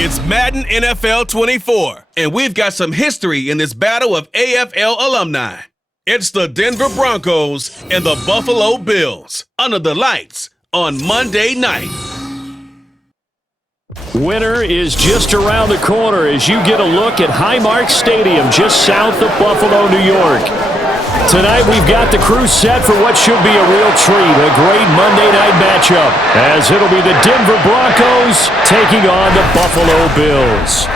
It's Madden NFL 24, and we've got some history in this battle of AFL alumni. It's the Denver Broncos and the Buffalo Bills under the lights on Monday night. Winter is just around the corner as you get a look at Highmark Stadium just south of Buffalo, New York. Tonight we've got the crew set for what should be a real treat, a great Monday night matchup, as it'll be the Denver Broncos taking on the Buffalo Bills.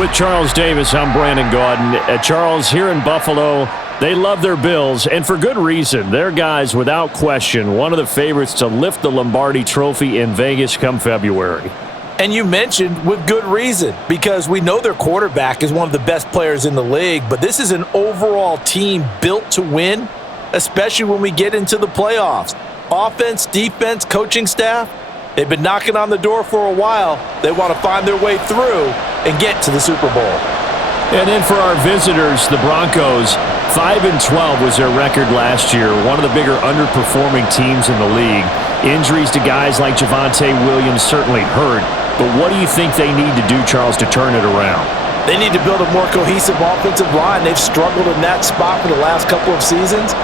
With Charles Davis, I'm Brandon Gaudin. Charles, here in Buffalo, they love their Bills, and for good reason. Their guys, without question, one of the favorites to lift the Lombardi Trophy in Vegas come February. And you mentioned with good reason, because we know their quarterback is one of the best players in the league, but this is an overall team built to win, especially when we get into the playoffs. Offense, defense, coaching staff, they've been knocking on the door for a while. They want to find their way through and get to the Super Bowl. And then for our visitors, the Broncos, 5-12 was their record last year, one of the bigger underperforming teams in the league. Injuries to guys like Javonte Williams certainly hurt. But what do you think they need to do, Charles, to turn it around? They need to build a more cohesive offensive line. They've struggled in that spot for the last couple of seasons.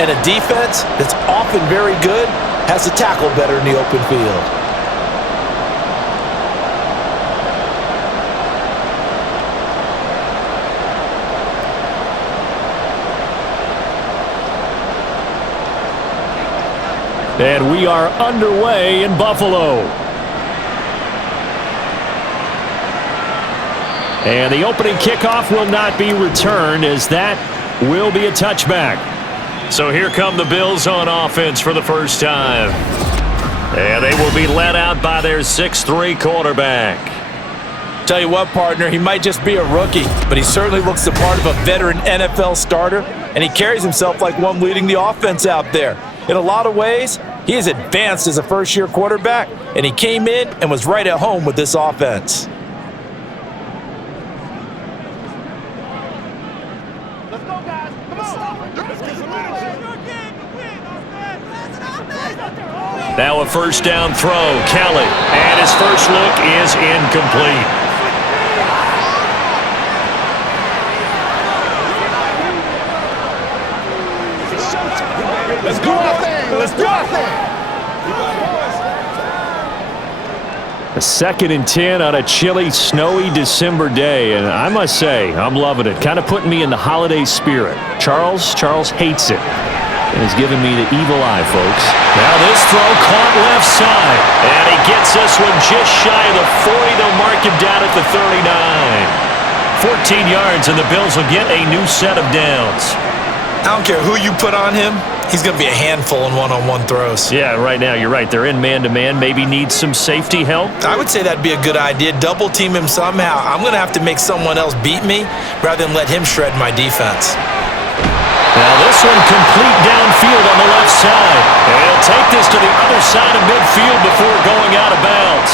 And a defense that's often very good has to tackle better in the open field. And we are underway in Buffalo. And the opening kickoff will not be returned, as that will be a touchback. So here come the Bills on offense for the first time. And they will be led out by their 6'3" quarterback. Tell you what, partner, he might just be a rookie, but he certainly looks the part of a veteran NFL starter, and he carries himself like one leading the offense out there. In a lot of ways, he is advanced as a first-year quarterback, and he came in and was right at home with this offense. Now a first down throw, Kelly, and his first look is incomplete. Let's do our thing. Let's do our thing. A 2nd and 10 on a chilly, snowy December day, and I must say, I'm loving it. Kind of putting me in the holiday spirit. Charles hates it. And he's giving me the evil eye, folks. Now this throw caught left side. And he gets this one just shy of the 40. They'll mark him down at the 39. 14 yards, and the Bills will get a new set of downs. I don't care who you put on him, he's going to be a handful in one-on-one throws. Yeah, right now, you're right. They're in man-to-man. Maybe need some safety help. I would say that'd be a good idea. Double team him somehow. I'm going to have to make someone else beat me rather than let him shred my defense. Now this one complete downfield on the left side. And he'll take this to the other side of midfield before going out of bounds.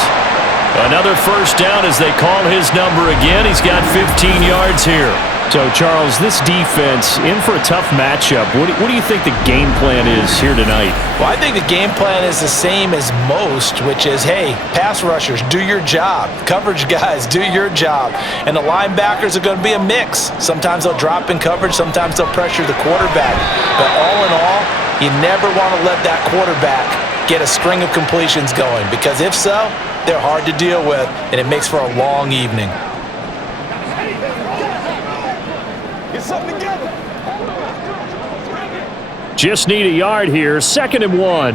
Another first down as they call his number again. He's got 15 yards here. So, Charles, this defense in for a tough matchup. What do you think the game plan is here tonight? Well, I think the game plan is the same as most, which is, hey, pass rushers, do your job. Coverage guys, do your job. And the linebackers are going to be a mix. Sometimes they'll drop in coverage. Sometimes they'll pressure the quarterback. But all in all, you never want to let that quarterback get a string of completions going, because if so, they're hard to deal with, and it makes for a long evening. Just need a yard here. 2nd and 1.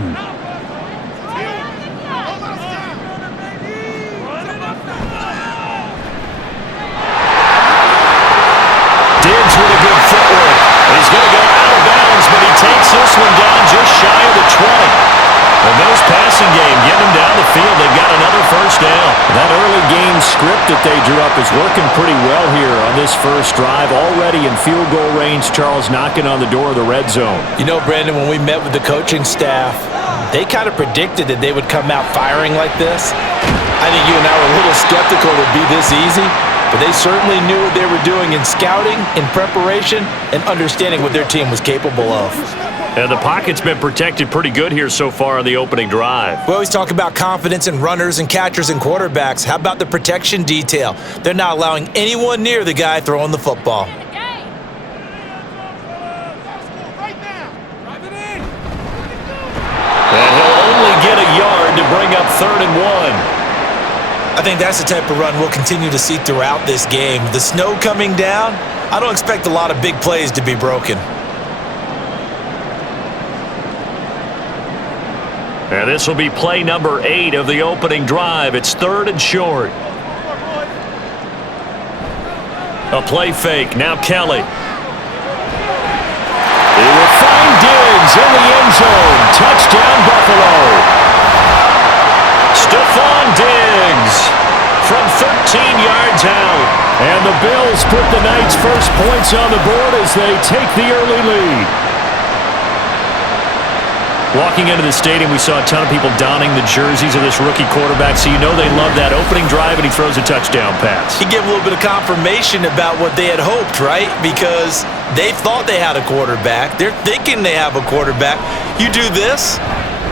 Diggs with a good footwork. He's going to go out of bounds, but he takes this one down just shy of the 20. The Bills passing game getting them down the field. They've got another first down. That early game script that they drew up is working pretty well here on this first drive. Already in field goal range, Charles knocking on the door of the red zone. You know, Brandon, when we met with the coaching staff, they kind of predicted that they would come out firing like this. I think you and I were a little skeptical it would be this easy, but they certainly knew what they were doing in scouting, in preparation, and understanding what their team was capable of. And the pocket's been protected pretty good here so far on the opening drive. We always talk about confidence in runners and catchers and quarterbacks. How about the protection detail? They're not allowing anyone near the guy throwing the football. And he'll only get a yard to bring up 3rd and 1. I think that's the type of run we'll continue to see throughout this game. The snow coming down, I don't expect a lot of big plays to be broken. And this will be play number 8 of the opening drive. It's 3rd and short. A play fake. Now Kelly. He will find Diggs in the end zone. Touchdown, Buffalo. Stephon Diggs from 13 yards out. And the Bills put the Knights' first points on the board as they take the early lead. Walking into the stadium, we saw a ton of people donning the jerseys of this rookie quarterback, so you know they love that opening drive, and he throws a touchdown pass. He gave a little bit of confirmation about what they had hoped, right? Because they thought they had a quarterback. They're thinking they have a quarterback. You do this,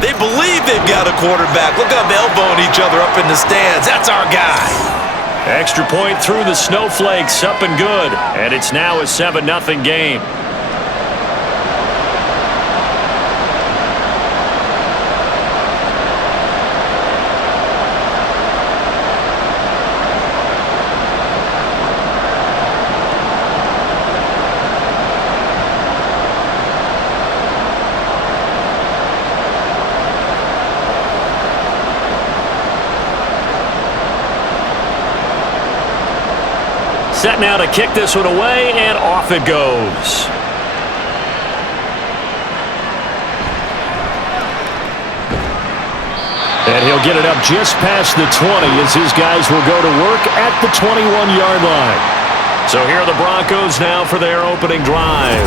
they believe they've got a quarterback. Look at them elbowing each other up in the stands. That's our guy. Extra point through the snowflakes, up and good, and it's now a 7-0 game. Set now to kick this one away, and off it goes. And he'll get it up just past the 20 as his guys will go to work at the 21-yard line. So here are the Broncos now for their opening drive.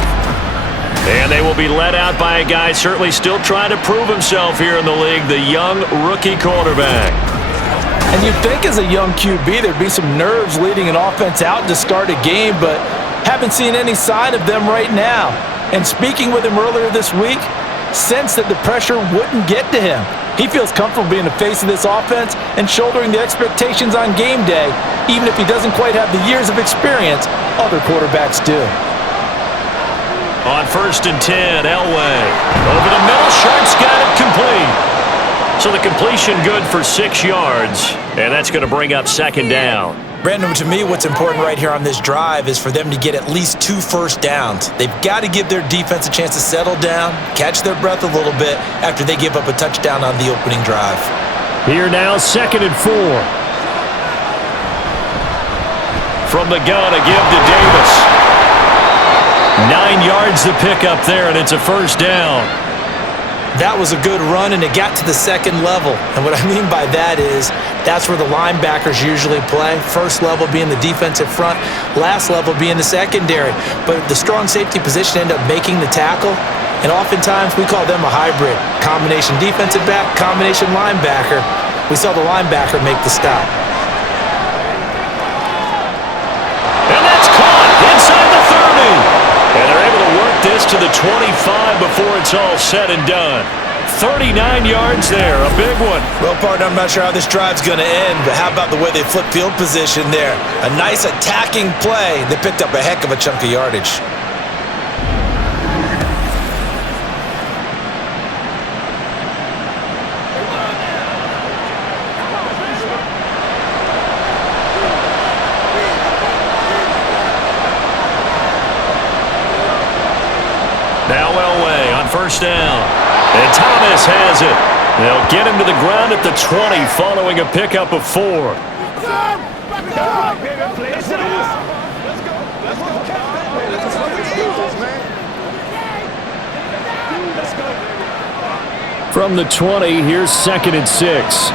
And they will be led out by a guy certainly still trying to prove himself here in the league, the young rookie quarterback. And you'd think as a young QB there'd be some nerves leading an offense out to start a game, but haven't seen any sign of them right now. And speaking with him earlier this week, sensed that the pressure wouldn't get to him. He feels comfortable being the face of this offense and shouldering the expectations on game day, even if he doesn't quite have the years of experience other quarterbacks do. On 1st and 10, Elway. Over the middle, Sharp's got it complete. So the completion good for 6 yards, and that's going to bring up 2nd down. Brandon, to me, what's important right here on this drive is for them to get at least 2 first downs. They've got to give their defense a chance to settle down, catch their breath a little bit after they give up a touchdown on the opening drive. Here now, 2nd and 4. From the gun, a give to Davis. 9 yards to pick up there, and it's a 1st down. That was a good run, and it got to the 2nd level. And what I mean by that is that's where the linebackers usually play. First level being the defensive front, last level being the secondary. But the strong safety position ended up making the tackle, and oftentimes we call them a hybrid. Combination defensive back, combination linebacker. We saw the linebacker make the stop. And that's caught inside the 30. And they're able to work this to the 25 before it's all said and done. 39 yards there, a big one. Well, partner, I'm not sure how this drive's going to end, but how about the way they flip field position there? A nice attacking play. They picked up a heck of a chunk of yardage. Now Elway on 1st down. And Thomas has it. They'll get him to the ground at the 20 following a pickup of 4. From the 20, here's 2nd and 6.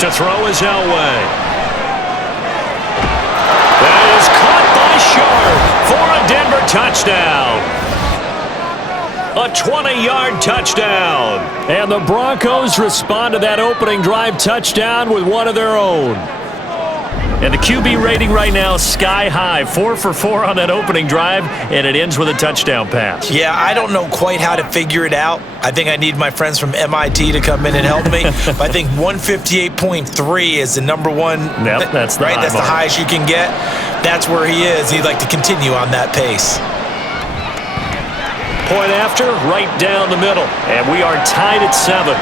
To throw is Elway. That is caught by Sharp for a Denver touchdown. A 20-yard touchdown. And the Broncos respond to that opening drive touchdown with one of their own. And the QB rating right now, sky high. 4 for 4 on that opening drive, and it ends with a touchdown pass. Yeah, I don't know quite how to figure it out. I think I need my friends from MIT to come in and help me. But I think 158.3 is the number one. Yep, that's the right. That's the highest you can get. That's where he is. He'd like to continue on that pace. Point after, right down the middle. And we are tied at 7.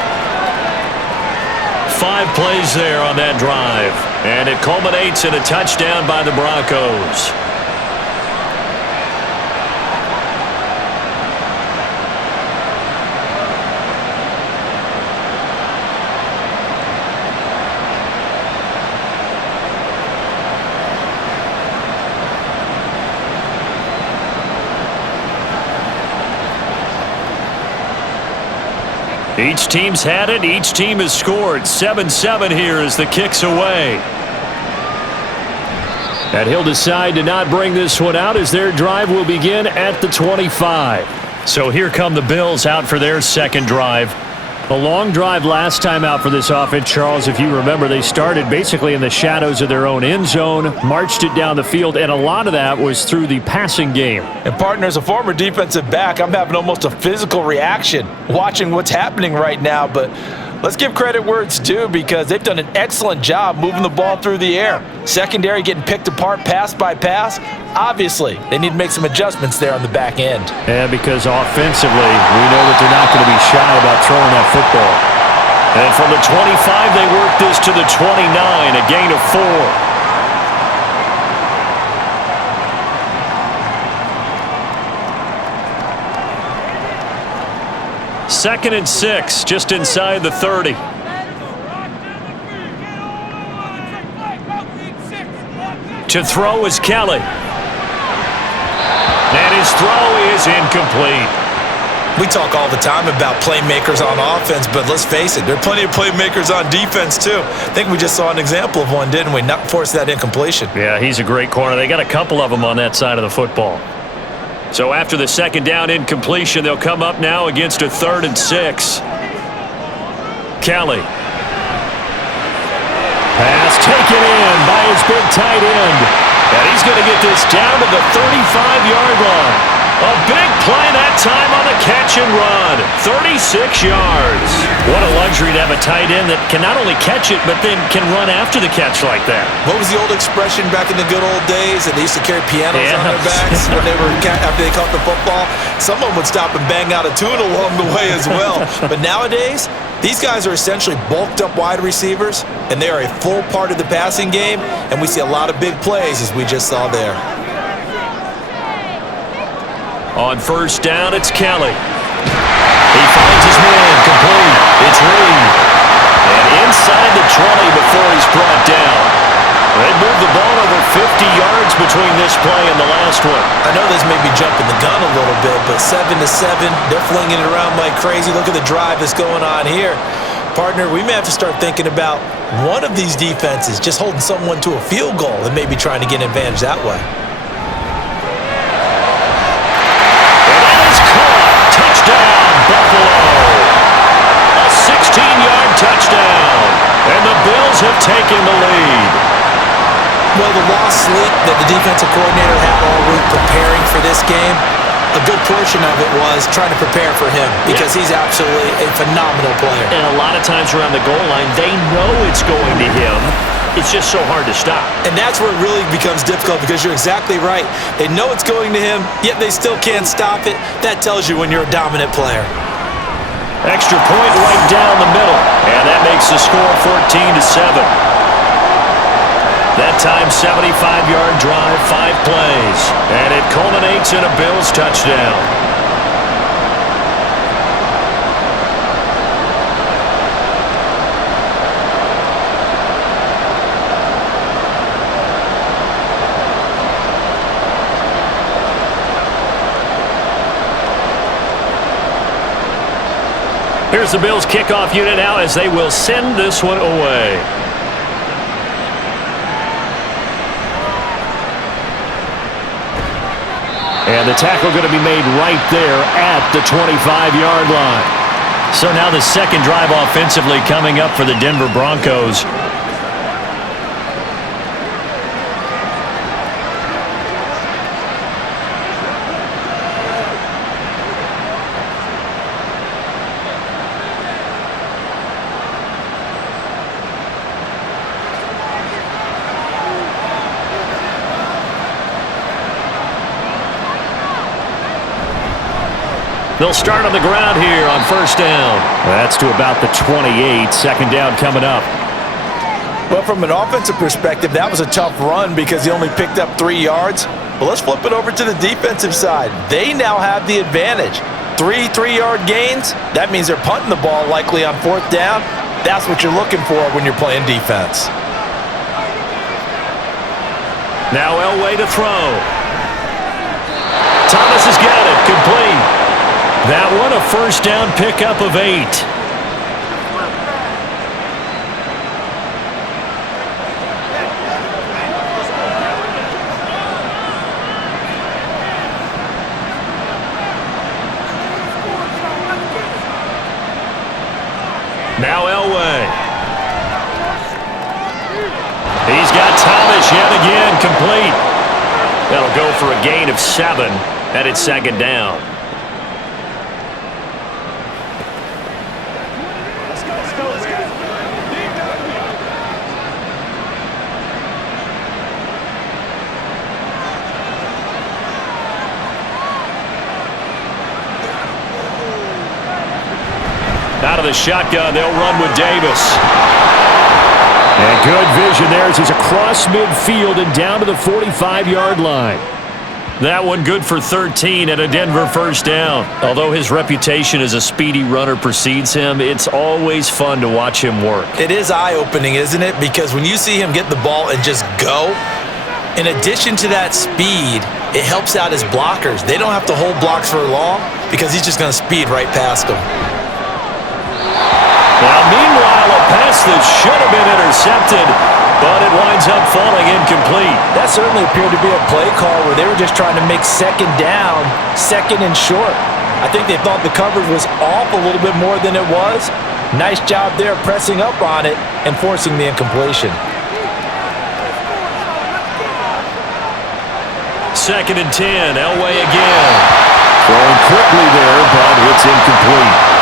5 plays there on that drive. And it culminates in a touchdown by the Broncos. Each team's had it. Each team has scored. 7-7 here as the kick's away. And he'll decide to not bring this one out as their drive will begin at the 25. So here come the Bills out for their second drive. A long drive last time out for this offense, Charles. If you remember, they started basically in the shadows of their own end zone, marched it down the field, and a lot of that was through the passing game. And partner, as a former defensive back, I'm having almost a physical reaction watching what's happening right now. But let's give credit where it's due because they've done an excellent job moving the ball through the air. Secondary getting picked apart pass by pass. Obviously, they need to make some adjustments there on the back end. Yeah, because offensively, we know that they're not going to be shy about throwing that football. And from the 25, they work this to the 29, a gain of 4. 2nd and 6, just inside the 30. To throw is Kelly. And his throw is incomplete. We talk all the time about playmakers on offense, but let's face it, there are plenty of playmakers on defense too. I think we just saw an example of one, didn't we? Not force that incompletion. Yeah, he's a great corner. They got a couple of them on that side of the football. So after the second down incompletion, they'll come up now against a 3rd and 6. Kelly. Pass taken in by his big tight end. And he's going to get this down to the 35-yard line. A big play that time on the catch and run. 36 yards. What a luxury to have a tight end that can not only catch it, but then can run after the catch like that. What was the old expression back in the good old days that they used to carry pianos on their backs when they were after they caught the football? Someone would stop and bang out a tune along the way as well. But nowadays, these guys are essentially bulked up wide receivers, and they are a full part of the passing game, and we see a lot of big plays as we just saw there. On first down, it's Kelly. He finds his man, complete. It's Reed. And inside the 20 before he's brought down. They moved the ball over 50 yards between this play and the last one. I know this may be jumping the gun a little bit, but 7-7, they're flinging it around like crazy. Look at the drive that's going on here. Partner, we may have to start thinking about one of these defenses just holding someone to a field goal and maybe trying to get an advantage that way. Touchdown, Buffalo. A 16-yard touchdown. And the Bills have taken the lead. Well, the lost sleep that the defensive coordinator had all week preparing for this game, a good portion of it was trying to prepare for him because he's absolutely a phenomenal player. And a lot of times around the goal line, they know it's going to him. It's just so hard to stop. And that's where it really becomes difficult because you're exactly right. They know it's going to him, yet they still can't stop it. That tells you when you're a dominant player. Extra point right down the middle. And that makes the score 14-7. That time, 75-yard drive, 5 plays. And it culminates in a Bills touchdown. Here's the Bills kickoff unit now as they will send this one away. And the tackle going to be made right there at the 25-yard line. So now the second drive offensively coming up for the Denver Broncos. They'll start on the ground here on first down. That's to about the 28. Second down coming up. Well, from an offensive perspective, that was a tough run because he only picked up 3 yards. But let's flip it over to the defensive side. They now have the advantage. 3 3-yard gains, that means they're punting the ball likely on fourth down. That's what you're looking for when you're playing defense. Now Elway to throw. Thomas has got it, complete. That one a first down pickup of 8. Now Elway. He's got Thomas yet again, complete. That'll go for a gain of 7, and it's second down. Out of the shotgun, they'll run with Davis. And good vision there as he's across midfield and down to the 45-yard line. That one good for 13 and a Denver first down. Although his reputation as a speedy runner precedes him, it's always fun to watch him work. It is eye-opening, isn't it? Because when you see him get the ball and just go, in addition to that speed, it helps out his blockers. They don't have to hold blocks for long because he's just going to speed right past them. Now, meanwhile, a pass that should have been intercepted, but it winds up falling incomplete. That certainly appeared to be a play call where they were just trying to make second down, second and short. I think they thought the coverage was off a little bit more than it was. Nice job there pressing up on it and forcing the incompletion. Second and 10, Elway again. Throwing quickly there, but it's incomplete.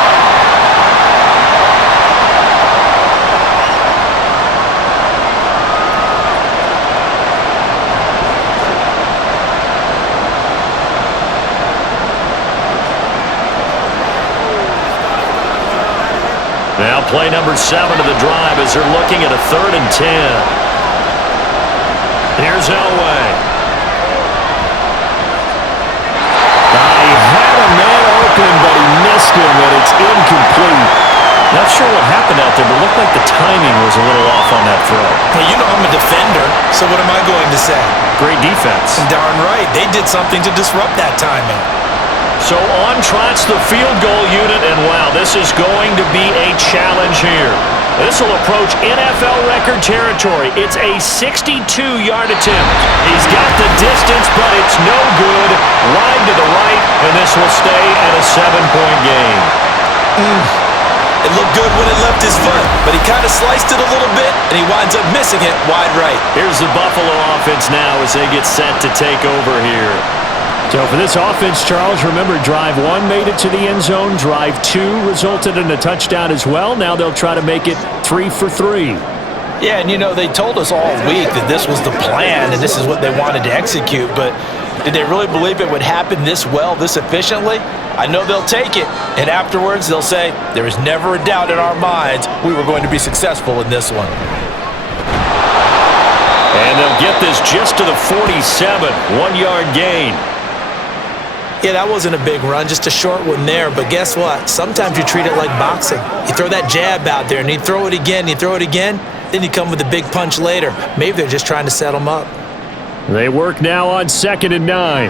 Now play number 7 of the drive as they're looking at a 3rd and 10. Here's Elway. He had a man open, but he missed him, and it's incomplete. Not sure what happened out there, but it looked like the timing was a little off on that throw. Hey, you know I'm a defender, so what am I going to say? Great defense. Darn right. They did something to disrupt that timing. So on trots the field goal unit, and wow, this is going to be a challenge here. This will approach NFL record territory. It's a 62-yard attempt. He's got the distance, but it's no good. Wide to the right, and this will stay at a 7-point game. It looked good when it left his foot, but he kind of sliced it a little bit, and he winds up missing it wide right. Here's the Buffalo offense now as they get set to take over here. So for this offense, Charles, remember, drive 1 made it to the end zone. Drive 2 resulted in a touchdown as well. Now they'll try to make it 3 for 3. Yeah, and you know, they told us all week that this was the plan and this is what they wanted to execute, but did they really believe it would happen this well, this efficiently? I know they'll take it, and afterwards they'll say, there was never a doubt in our minds we were going to be successful in this one. And they'll get this just to the 47, 1-yard gain. Yeah, that wasn't a big run, just a short one there. But guess what? Sometimes you treat it like boxing. You throw that jab out there, and you throw it again, then you come with a big punch later. Maybe they're just trying to set them up. They work now on 2nd and 9.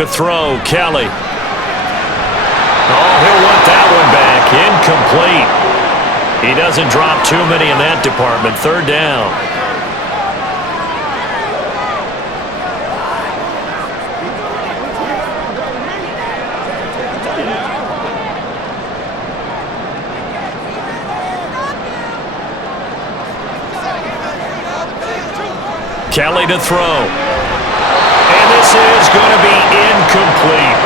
To throw, Kelly. Oh, he'll want that one back. Incomplete. He doesn't drop too many in that department. 3rd down. Kelly to throw. And this is going to be incomplete.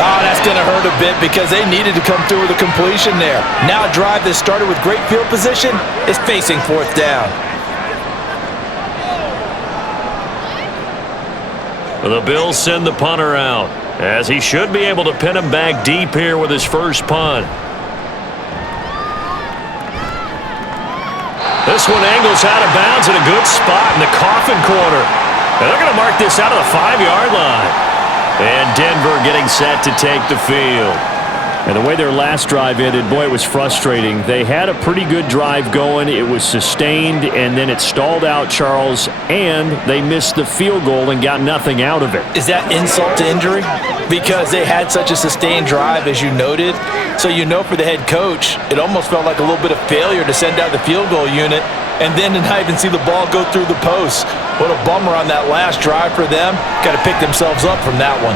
Oh, that's going to hurt a bit because they needed to come through with a completion there. Now a drive that started with great field position is facing 4th down. The Bills send the punter out, as he should be able to pin him back deep here with his first punt. This one angles out of bounds in a good spot in the coffin corner. And they're going to mark this out of the 5-yard line. And Denver getting set to take the field. And the way their last drive ended, boy, it was frustrating. They had a pretty good drive going. It was sustained, and then it stalled out, Charles, and they missed the field goal and got nothing out of it. Is that insult to injury? Because they had such a sustained drive, as you noted. So you know for the head coach, it almost felt like a little bit of failure to send out the field goal unit and then to not even see the ball go through the post. What a bummer on that last drive for them. Got to pick themselves up from that one.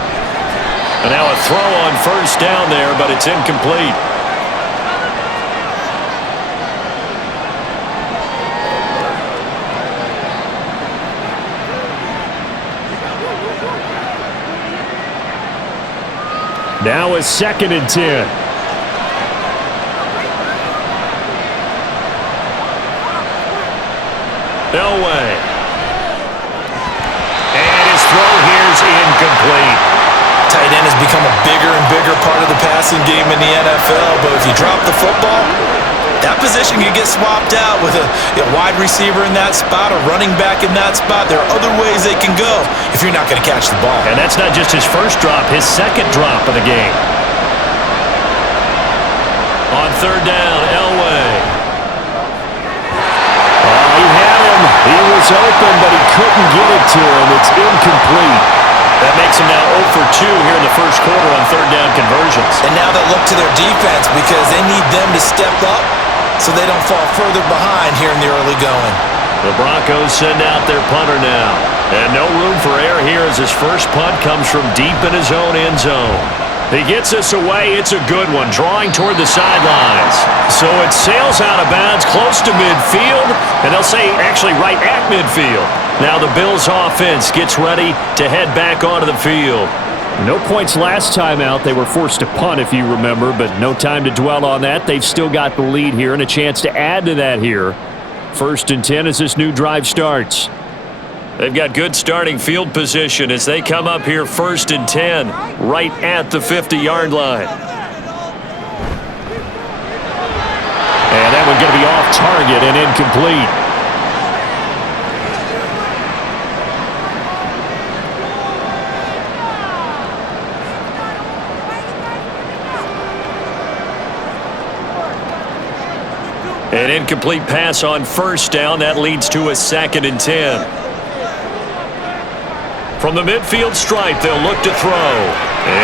And now a throw on first down there, but it's incomplete. Now a 2nd and 10. Elway. And his throw here's incomplete. Tight end has become a bigger and bigger part of the passing game in the NFL, but if you drop the football, that position can get swapped out with a wide receiver in that spot, a running back in that spot. There are other ways they can go if you're not going to catch the ball. And that's not just his first drop, his second drop of the game. On 3rd down, Elway. Oh, he had him. He was open, but he couldn't get it to him. It's incomplete. That makes him now 0 for 2 here in the first quarter on 3rd down conversions. And now they look to their defense because they need them to step up so they don't fall further behind here in the early going. The Broncos send out their punter now. And no room for error here as his first punt comes from deep in his own end zone. He gets this away. It's a good one, drawing toward the sidelines. So it sails out of bounds close to midfield, and they'll say actually right at midfield. Now the Bills offense gets ready to head back onto the field. No points last time out. They were forced to punt, if you remember, but no time to dwell on that. They've still got the lead here and a chance to add to that here. 1st and 10 as this new drive starts. They've got good starting field position as they come up here 1st and 10, right at the 50-yard line. And that one going to be off target and incomplete. An incomplete pass on 1st down. That leads to a 2nd and 10. From the midfield stripe, they'll look to throw.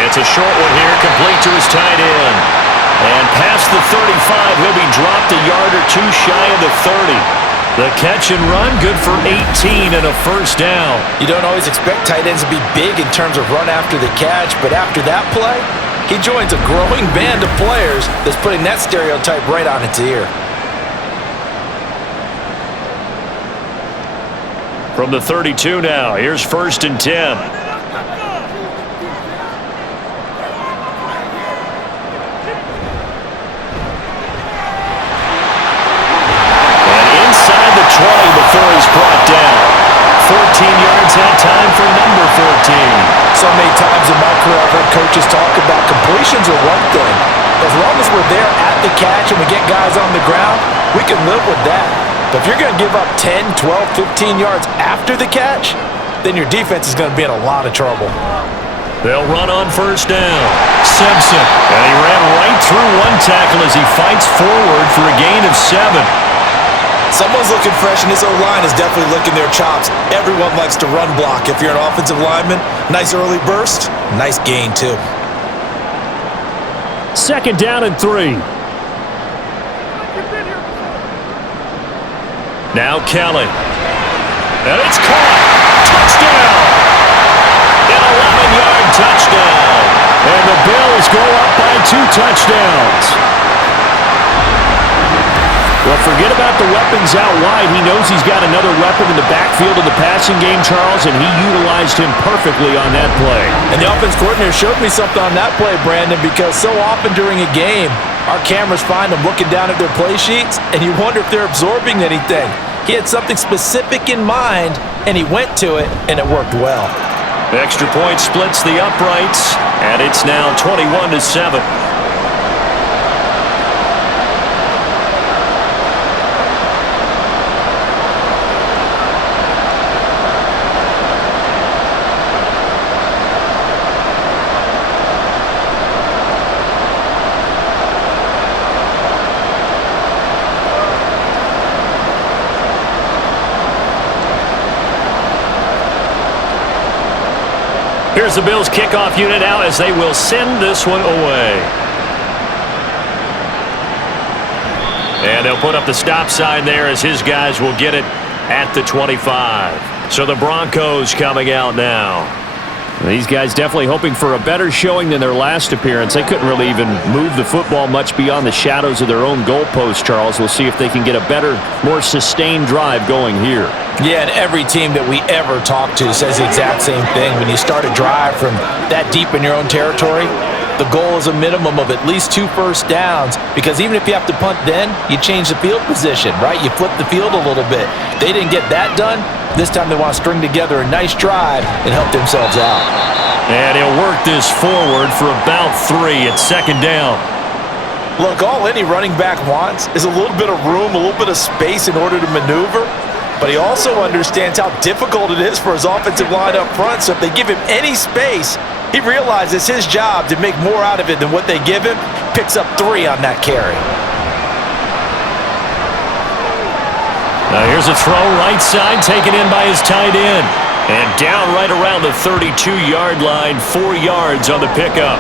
It's a short one here, complete to his tight end. And past the 35, he'll be dropped a yard or two shy of the 30. The catch and run, good for 18 and a 1st down. You don't always expect tight ends to be big in terms of run after the catch, but after that play, he joins a growing band of players that's putting that stereotype right on its ear. From the 32 now, here's 1st and 10. And inside the 20 before he's brought down. 14 yards that time for number 14. So many times in my career, I've heard coaches talk about completions are one thing. As long as we're there at the catch and we get guys on the ground, we can live with that. But if you're going to give up 10, 12, 15 yards after the catch, then your defense is going to be in a lot of trouble. They'll run on 1st down. Simpson. And he ran right through one tackle as he fights forward for a gain of 7. Someone's looking fresh, and this O-line is definitely licking their chops. Everyone likes to run block. If you're an offensive lineman, nice early burst, nice gain too. 2nd down and 3. Now Kelly. And it's caught. Touchdown! An 11-yard touchdown. And the Bills go up by 2 touchdowns. Well, forget about the weapons out wide. He knows he's got another weapon in the backfield of the passing game, Charles, and he utilized him perfectly on that play. And the offense coordinator showed me something on that play, Brandon, because so often during a game, our cameras find them looking down at their play sheets, and you wonder if they're absorbing anything. He had something specific in mind, and he went to it, and it worked well. Extra point splits the uprights, and it's now 21-7. Here's the Bills kickoff unit now as they will send this one away. And they'll put up the stop sign there as his guys will get it at the 25. So the Broncos coming out now. These guys definitely hoping for a better showing than their last appearance. They couldn't really even move the football much beyond the shadows of their own goalpost, Charles. We'll see if they can get a better, more sustained drive going here. Yeah, and every team that we ever talk to says the exact same thing. When you start a drive from that deep in your own territory, the goal is a minimum of at least 2 first downs, because even if you have to punt then, you change the field position, right? You flip the field a little bit. They didn't get that done. This time they want to string together a nice drive and help themselves out. And he'll work this forward for about 3 at second down. Look, all any running back wants is a little bit of room, a little bit of space in order to maneuver. But he also understands how difficult it is for his offensive line up front. So if they give him any space, he realizes his job to make more out of it than what they give him. Picks up 3 on that carry. Now here's a throw right side, taken in by his tight end. And down right around the 32-yard line, 4 yards on the pickup.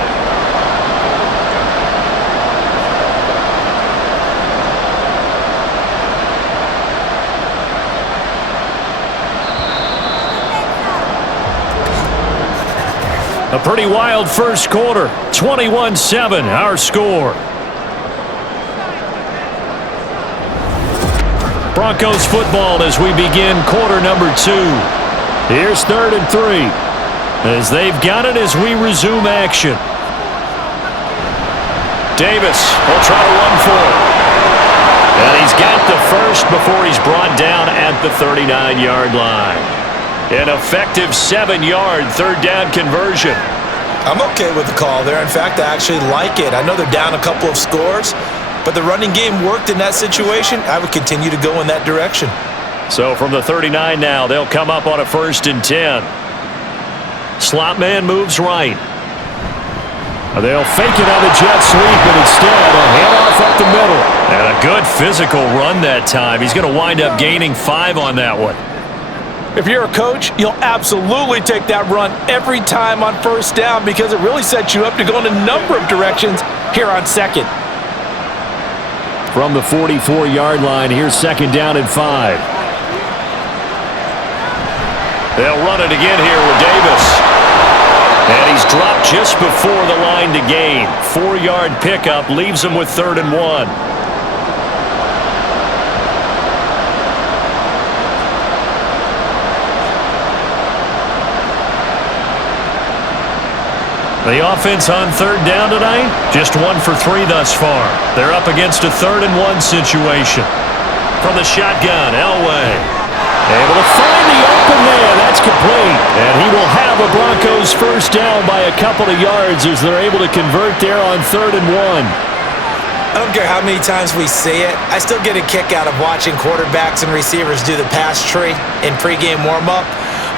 A pretty wild first quarter, 21-7, our score. Broncos football as we begin quarter number 2. Here's 3rd and 3 as they've got it as we resume action. Davis will try to run for it. And he's got the first before he's brought down at the 39-yard line. An effective 7-yard third down conversion. I'm okay with the call there. In fact, I actually like it. I know they're down a couple of scores, but the running game worked in that situation. I would continue to go in that direction. So from the 39 now, they'll come up on a 1st and 10. Slot man moves right. They'll fake it on the jet sweep, but instead a handoff up the middle. And a good physical run that time. He's going to wind up gaining 5 on that one. If you're a coach, you'll absolutely take that run every time on 1st down, because it really sets you up to go in a number of directions here on 2nd. From the 44-yard line, here's 2nd down and 5. They'll run it again here with Davis. And he's dropped just before the line to gain. 4-yard pickup leaves him with 3rd and 1. The offense on 3rd down tonight, just 1 for 3 thus far. They're up against a 3rd and 1 situation. From the shotgun, Elway. Able to find the open man. That's complete. And he will have a Broncos first down by a couple of yards as they're able to convert there on 3rd and 1. I don't care how many times we say it, I still get a kick out of watching quarterbacks and receivers do the pass tree in pregame warm-up.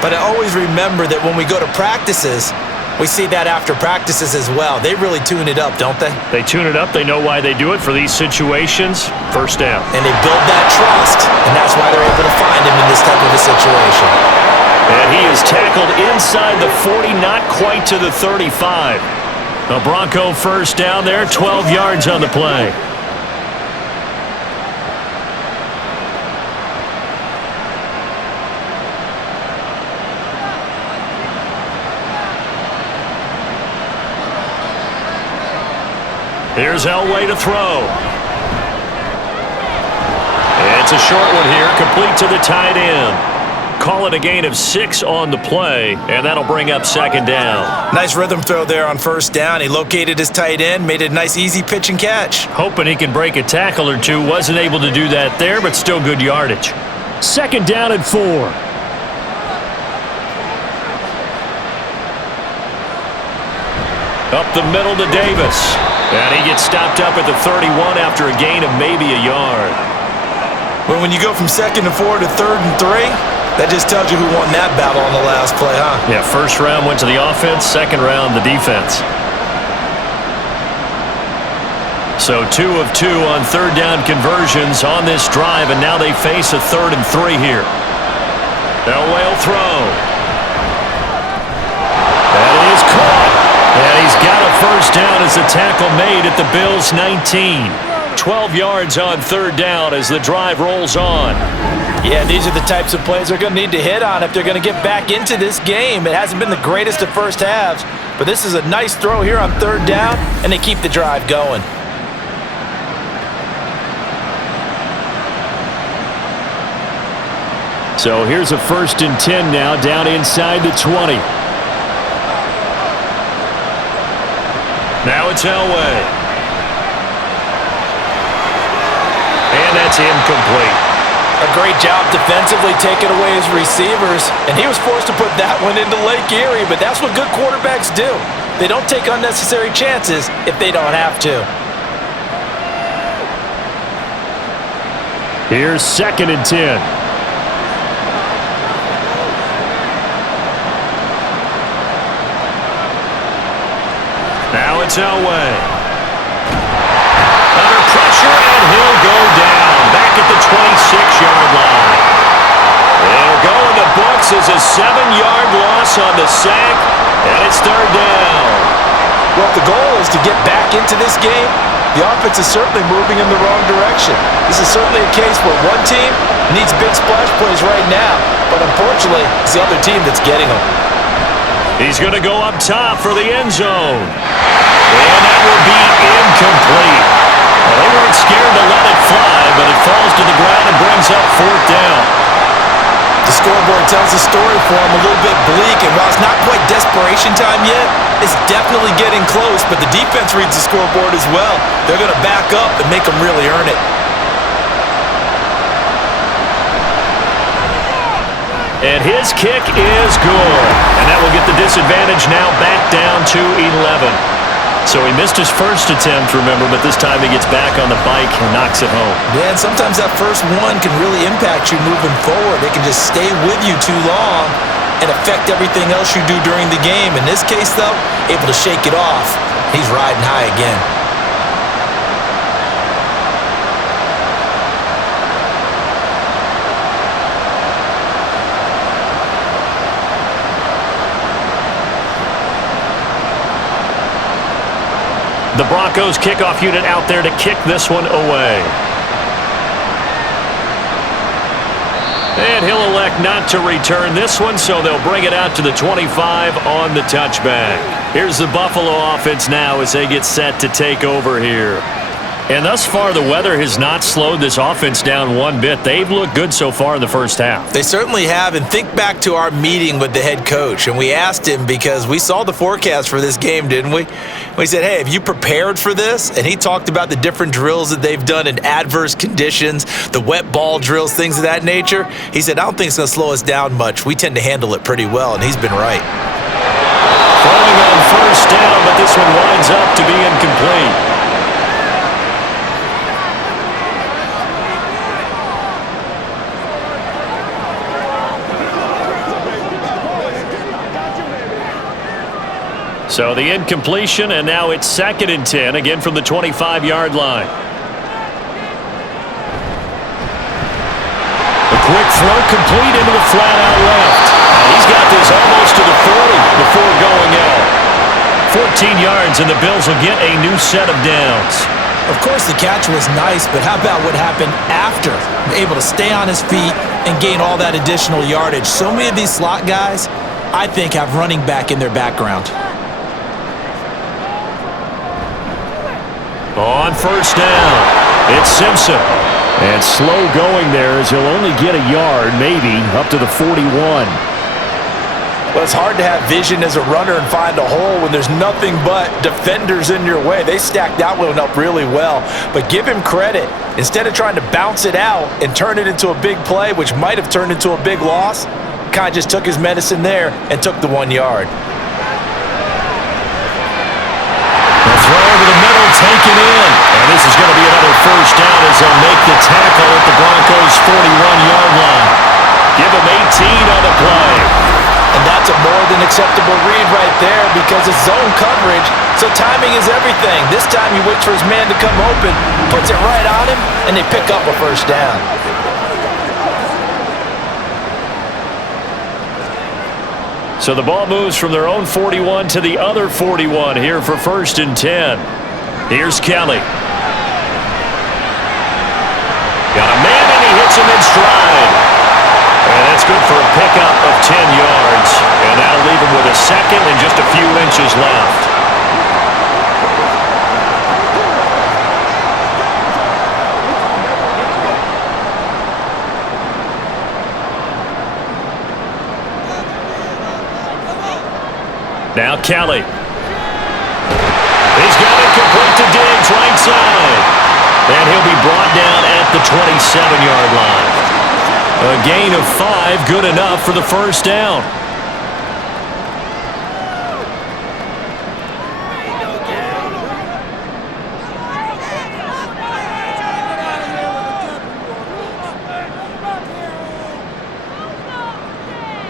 But I always remember that when we go to practices, we see that after practices as well. They really tune it up, don't they? They tune it up. They know why they do it for these situations. First down. And they build that trust, and that's why they're able to find him in this type of a situation. And he is tackled inside the 40, not quite to the 35. A Bronco first down there, 12 yards on the play. Here's Elway to throw. It's a short one here, complete to the tight end. Call it a gain of 6 on the play, and that'll bring up 2nd down. Nice rhythm throw there on 1st down. He located his tight end, made it a nice easy pitch and catch. Hoping he can break a tackle or two. Wasn't able to do that there, but still good yardage. 2nd down and 4. Up the middle to Davis. And he gets stopped up at the 31 after a gain of maybe a yard. But when you go from 2nd and 4 to 3rd and 3, that just tells you who won that battle on the last play, huh? Yeah, first round went to the offense, second round the defense. So 2 of 2 on third down conversions on this drive, and now they face a 3rd and 3 here. Elway will throw. That is caught. And he's got a first down as the tackle made at the Bills' 19. 12 yards on third down as the drive rolls on. Yeah, these are the types of plays they're going to need to hit on if they're going to get back into this game. It hasn't been the greatest of first halves, but this is a nice throw here on third down, and they keep the drive going. So here's a 1st and 10 now, down inside the 20. Now it's Elway. And that's incomplete. A great job defensively taking away his receivers, and he was forced to put that one into Lake Erie, but that's what good quarterbacks do. They don't take unnecessary chances if they don't have to. Here's 2nd and 10. Now it's Elway. Under pressure, and he'll go down. Back at the 26-yard line. It'll go in the books as a 7-yard loss on the sack, and it's third down. Well, if the goal is to get back into this game, the offense is certainly moving in the wrong direction. This is certainly a case where one team needs big splash plays right now, but unfortunately, it's the other team that's getting them. He's going to go up top for the end zone. And that will be incomplete. Well, they weren't scared to let it fly, but it falls to the ground and brings up 4th down. The scoreboard tells a story for him, a little bit bleak, and while it's not quite desperation time yet, it's definitely getting close, but the defense reads the scoreboard as well. They're going to back up and make them really earn it. And his kick is good. And that will get the disadvantage now back down to 11. So he missed his first attempt, remember, but this time he gets back on the bike and knocks it home. Man, sometimes that first one can really impact you moving forward. It can just stay with you too long and affect everything else you do during the game. In this case, though, able to shake it off. He's riding high again. The Broncos kickoff unit out there to kick this one away. And he'll elect not to return this one, so they'll bring it out to the 25 on the touchback. Here's the Buffalo offense now as they get set to take over here. And thus far, the weather has not slowed this offense down one bit. They've looked good so far in the first half. They certainly have, and think back to our meeting with the head coach, and we asked him because we saw the forecast for this game, didn't we? We said, hey, have you prepared for this? And he talked about the different drills that they've done in adverse conditions, the wet ball drills, things of that nature. He said, I don't think it's going to slow us down much. We tend to handle it pretty well, and he's been right. Throwing on first down, but this one winds up to be incomplete. So the incompletion, and now it's 2nd and 10, again from the 25-yard line. A quick throw complete into the flat out left. And he's got this almost to the 40 before going out. 14 yards, and the Bills will get a new set of downs. Of course, the catch was nice, but how about what happened after? Able to stay on his feet and gain all that additional yardage. So many of these slot guys, I think, have running back in their background. On first down, it's Simpson. And slow going there as he'll only get a yard, maybe, up to the 41. Well, it's hard to have vision as a runner and find a hole when there's nothing but defenders in your way. They stacked that one up really well. But give him credit. Instead of trying to bounce it out and turn it into a big play, which might have turned into a big loss, kind of just took his medicine there and took the 1 yard. first down as they'll make the tackle at the Broncos' 41-yard line. Give him 18 on the play. And that's a more than acceptable read right there because it's zone coverage, so timing is everything. This time he waits for his man to come open, puts it right on him, and they pick up a first down. So the ball moves from their own 41 to the other 41 here for 1st and 10. Here's Kelly. Got a man, and he hits him in stride. And that's good for a pickup of 10 yards. And that'll leave him with a second and just a few inches left. Now Kelly. He's got it complete to Diggs, right side. And he'll be brought down at the 27-yard line. A gain of 5, good enough for the first down.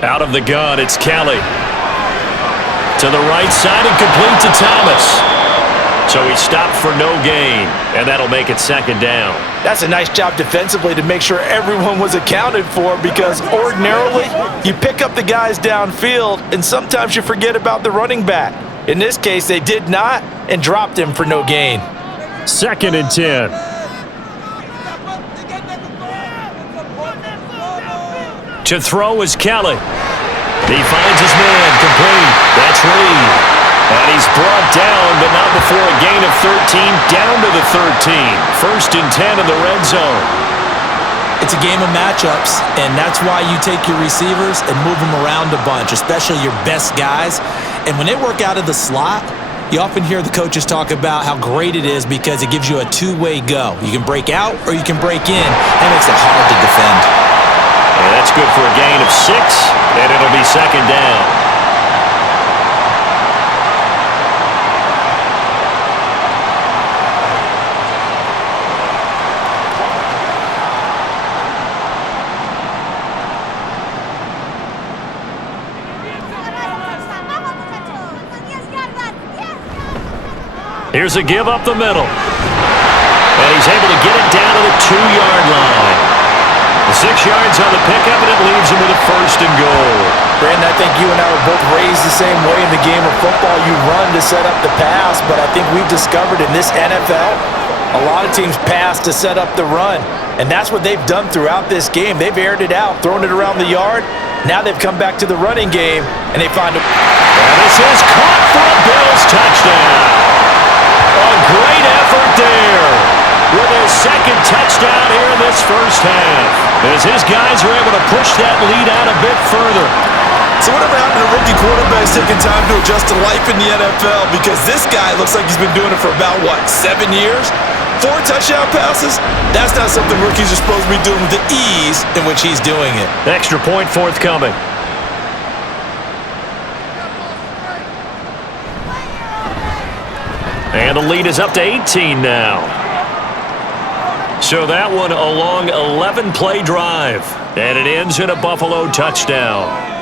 Out of the gun, it's Kelly. To the right side and complete to Thomas. So he stopped for no gain, and that'll make it 2nd down. That's a nice job defensively to make sure everyone was accounted for because ordinarily you pick up the guys downfield and sometimes you forget about the running back. In this case, they did not and dropped him for no gain. 2nd and 10. To throw is Kelly. He finds his man complete. That's Reed. And he's brought down, but not before a gain of 13, down to the 13. 1st and 10 in the red zone. It's a game of matchups, and that's why you take your receivers and move them around a bunch, especially your best guys. And when they work out of the slot, you often hear the coaches talk about how great it is because it gives you a two-way go. You can break out or you can break in. That makes it hard to defend. And that's good for a gain of 6, and it'll be 2nd down. Here's a give up the middle. And he's able to get it down to the 2-yard line. The 6 yards on the pickup, and it leaves him with a 1st and goal. Brandon, I think you and I were both raised the same way in the game of football. You run to set up the pass, but I think we've discovered in this NFL, a lot of teams pass to set up the run. And that's what they've done throughout this game. They've aired it out, thrown it around the yard. Now they've come back to the running game, and they find a... And this is caught for a Bills touchdown. A great effort there with his 2nd touchdown here in this first half, as his guys are able to push that lead out a bit further. So whatever happened to rookie quarterbacks taking time to adjust to life in the NFL? Because this guy looks like he's been doing it for about, 7 years? 4 touchdown passes? That's not something rookies are supposed to be doing with the ease in which he's doing it. Extra point forthcoming. And the lead is up to 18 now. So that one a long 11-play drive. And it ends in a Buffalo touchdown.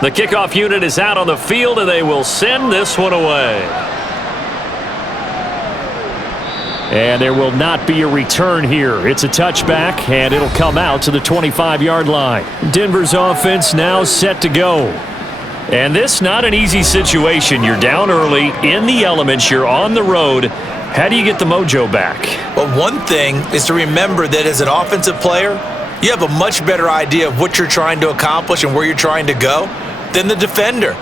The kickoff unit is out on the field, and they will send this one away. And there will not be a return here. It's a touchback, and it'll come out to the 25-yard line. Denver's offense now set to go. And this not an easy situation. You're down early, in the elements, you're on the road. How do you get the mojo back? Well, one thing is to remember that as an offensive player, you have a much better idea of what you're trying to accomplish and where you're trying to go than the defender.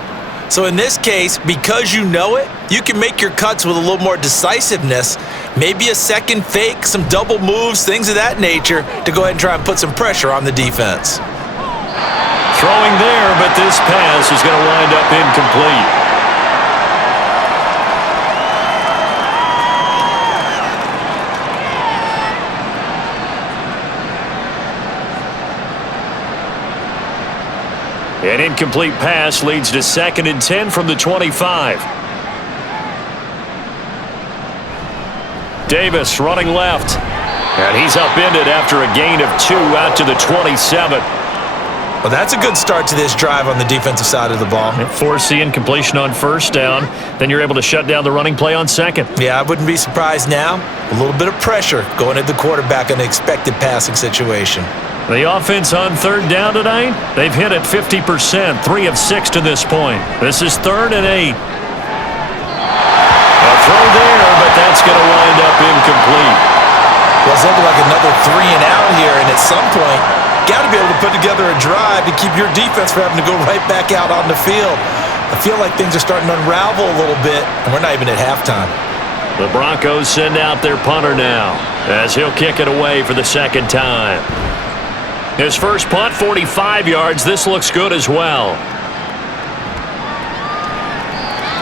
So in this case, because you know it, you can make your cuts with a little more decisiveness, maybe a second fake, some double moves, things of that nature, to go ahead and try and put some pressure on the defense. Throwing there, but this pass is going to wind up incomplete. An incomplete pass leads to 2nd and 10 from the 25. Davis running left. And he's upended after a gain of 2 out to the 27. Well, that's a good start to this drive on the defensive side of the ball. Force the incompletion on 1st down. Then you're able to shut down the running play on 2nd. Yeah, I wouldn't be surprised now. A little bit of pressure going at the quarterback in an expected passing situation. The offense on 3rd down tonight, they've hit it 50%, 3 of 6 to this point. This is 3rd and 8. A throw there, but that's going to wind up incomplete. Well, it's looking like another 3 and out here, and at some point, got to be able to put together a drive to keep your defense from having to go right back out on the field. I feel like things are starting to unravel a little bit, and we're not even at halftime. The Broncos send out their punter now, as he'll kick it away for the 2nd time. His first punt, 45 yards. This looks good as well.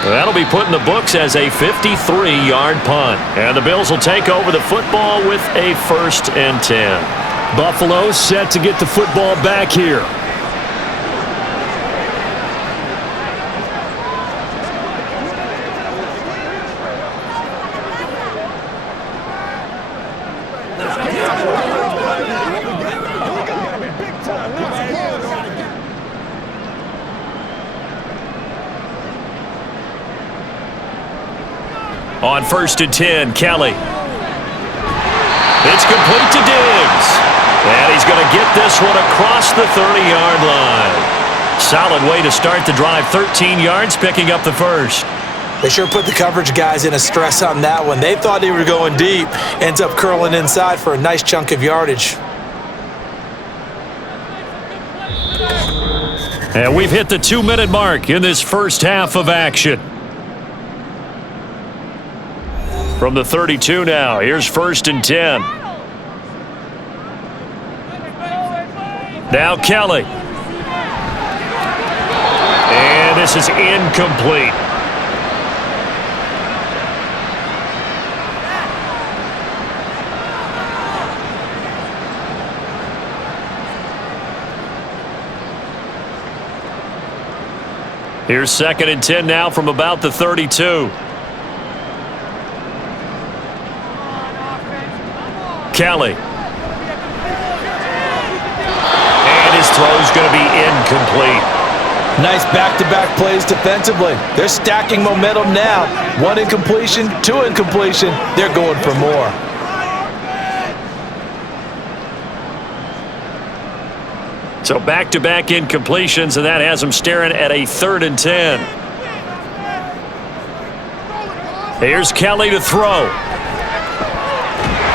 That'll be put in the books as a 53-yard punt. And the Bills will take over the football with a 1st and 10. Buffalo set to get the football back here. On 1st and 10, Kelly. It's complete to Diggs. And he's going to get this one across the 30-yard line. Solid way to start the drive. 13 yards, picking up the 1st. They sure put the coverage guys in a stress on that one. They thought they were going deep. Ends up curling inside for a nice chunk of yardage. And we've hit the 2-minute mark in this first half of action. From the 32 now, here's 1st and 10. Now Kelly. And this is incomplete. Here's 2nd and 10 now from about the 32. Kelly. And his throw's going to be incomplete. Nice back-to-back plays defensively. They're stacking momentum now. 1 incompletion, 2 incompletion. They're going for more. So back-to-back incompletions, and that has them staring at a 3rd and 10. Here's Kelly to throw.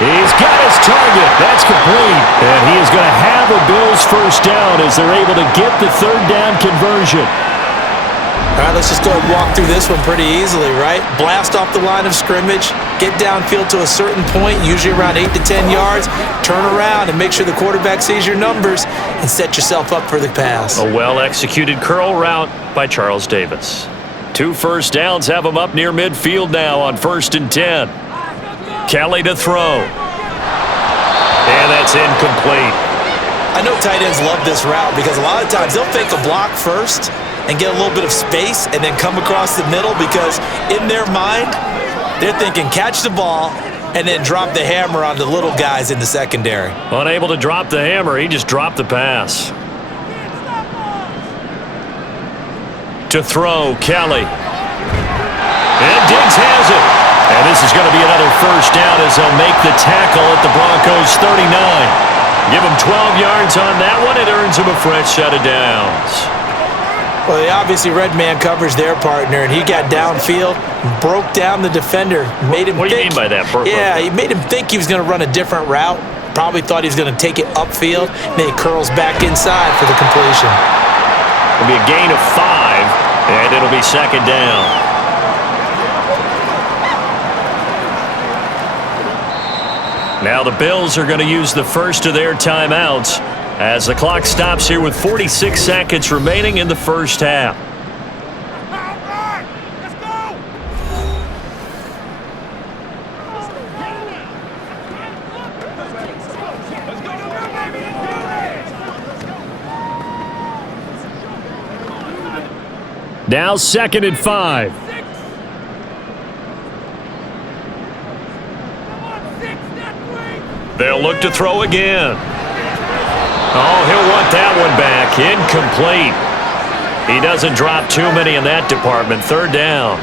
He's got his target. That's complete. And he is going to have a Bills 1st down as they're able to get the 3rd down conversion. All right, let's just go and walk through this one pretty easily, right? Blast off the line of scrimmage, get downfield to a certain point, usually around 8 to 10 yards, turn around and make sure the quarterback sees your numbers and set yourself up for the pass. A well-executed curl route by Charles Davis. 2 first downs have him up near midfield now on 1st and 10. Kelly to throw. And that's incomplete. I know tight ends love this route because a lot of times they'll fake a block first and get a little bit of space and then come across the middle because in their mind, they're thinking catch the ball and then drop the hammer on the little guys in the secondary. Unable to drop the hammer, he just dropped the pass. To throw, Kelly. And Diggs has it. And this is going to be another 1st down as they'll make the tackle at the Broncos 39. Give him 12 yards on that one. It earns him a fresh set of downs. Well, they obviously read man coverage their partner, and he got downfield, broke down the defender, made him What do you mean by that? Yeah, he made him think he was going to run a different route. Probably thought he was going to take it upfield, and then he curls back inside for the completion. It'll be a gain of 5, and it'll be 2nd down. Now the Bills are going to use the first of their timeouts. as the clock stops here with 46 seconds remaining in the first half. Now 2nd and 5. They'll look to throw again. Oh, he'll want that one back. Incomplete. He doesn't drop too many in that department. 3rd down.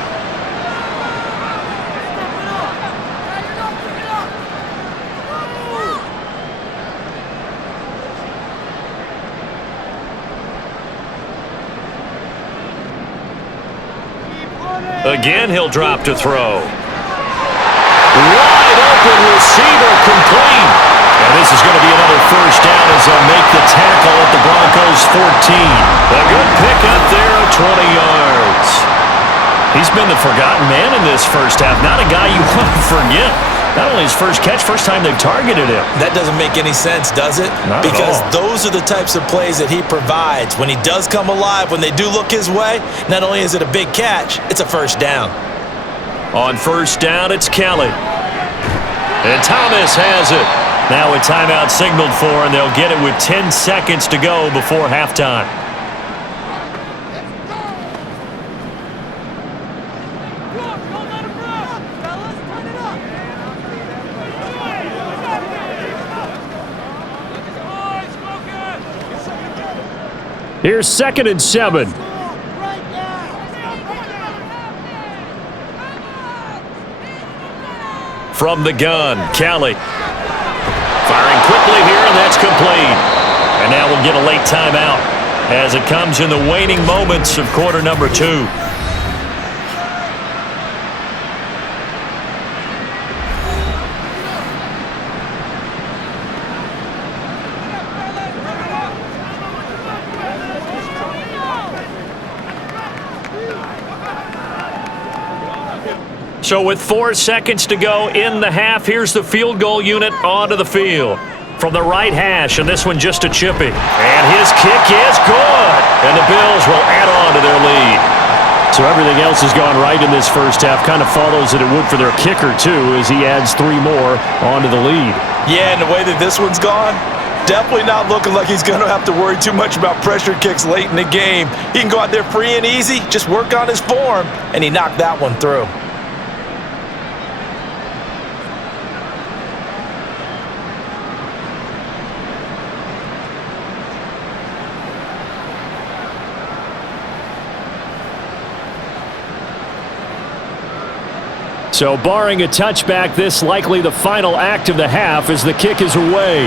Again, he'll drop to throw. Wide open receiver, complete. And this is going to be another first down as they'll make the tackle at the Broncos' 14. A good pickup there of 20 yards. He's been the forgotten man in this first half. Not a guy you want to forget. Not only his first catch, first time they've targeted him. That doesn't make any sense, does it? Not because at all. those are the types of plays that he provides. When he does come alive, when they do look his way, not only is it a big catch, it's a first down. On first down, it's Kelly. And Thomas has it. Now a timeout signaled for, and they'll get it with 10 seconds to go before halftime. Here's 2nd and 7. From the gun, Kelly. Firing quickly here, and that's complete. And now we'll get a late timeout as it comes in the waning moments of quarter number 2. So with 4 seconds to go in the half, here's the field goal unit onto the field. From the right hash, and this one just a chippy. And his kick is good. And the Bills will add on to their lead. So everything else has gone right in this first half. Kind of follows that it would for their kicker, too, as he adds 3 more onto the lead. Yeah, and the way that this one's gone, definitely not looking like he's going to have to worry too much about pressure kicks late in the game. He can go out there free and easy, just work on his form, and he knocked that one through. So barring a touchback, this likely the final act of the half as the kick is away.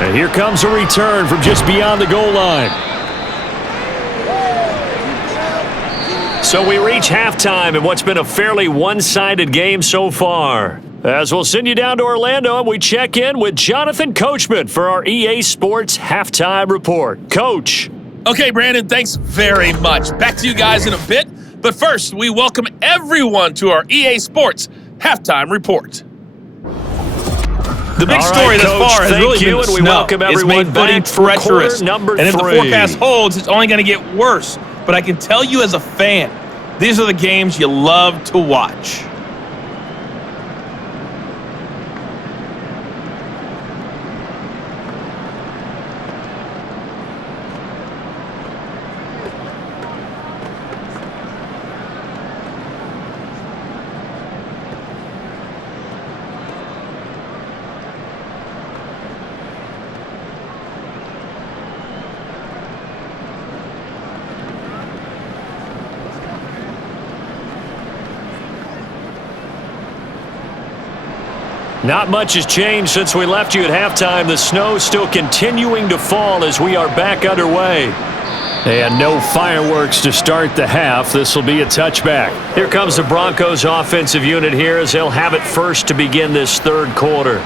And here comes a return from just beyond the goal line. So we reach halftime in what's been a fairly one-sided game so far. As we'll send you down to Orlando, and we check in with Jonathan Coachman for our EA Sports Halftime Report. Coach. Okay, Brandon, thanks very much. Back to you guys in a bit. But first, we welcome everyone to our EA Sports Halftime Report. The big story thus far has really been the snow. It's made footing treacherous. And if the forecast holds, it's only going to get worse. But I can tell you as a fan, these are the games you love to watch. Not much has changed since we left you at halftime. The snow still continuing to fall as we are back underway. And no fireworks to start the half. This will be a touchback. Here comes the Broncos offensive unit here as they'll have it first to begin this third quarter.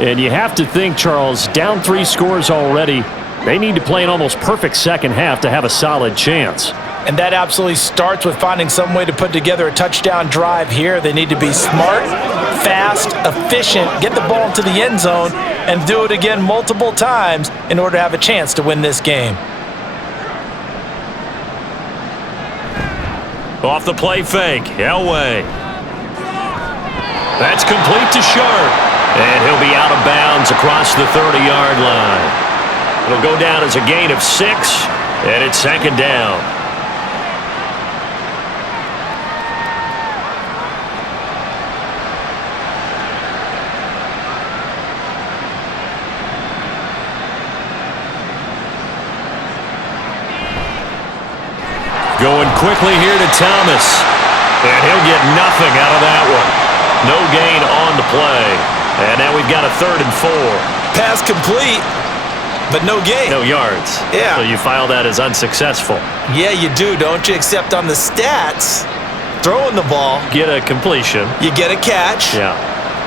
And you have to think, Charles, down 3 scores already. They need to play an almost perfect second half to have a solid chance. And that absolutely starts with finding some way to put together a touchdown drive here. They need to be smart, fast, efficient, get the ball into the end zone, and do it again multiple times in order to have a chance to win this game. Off the play fake, Elway. That's complete to Sharp. And he'll be out of bounds across the 30-yard line. It'll go down as a gain of 6, and it's second down. Going quickly here to Thomas. And he'll get nothing out of that one. No gain on the play. And now we've got a 3rd and 4. Pass complete, but no gain. No yards. Yeah. So you file that as unsuccessful. Yeah, you do, don't you? Except on the stats, throwing the ball, Get a completion. you get a catch, Yeah.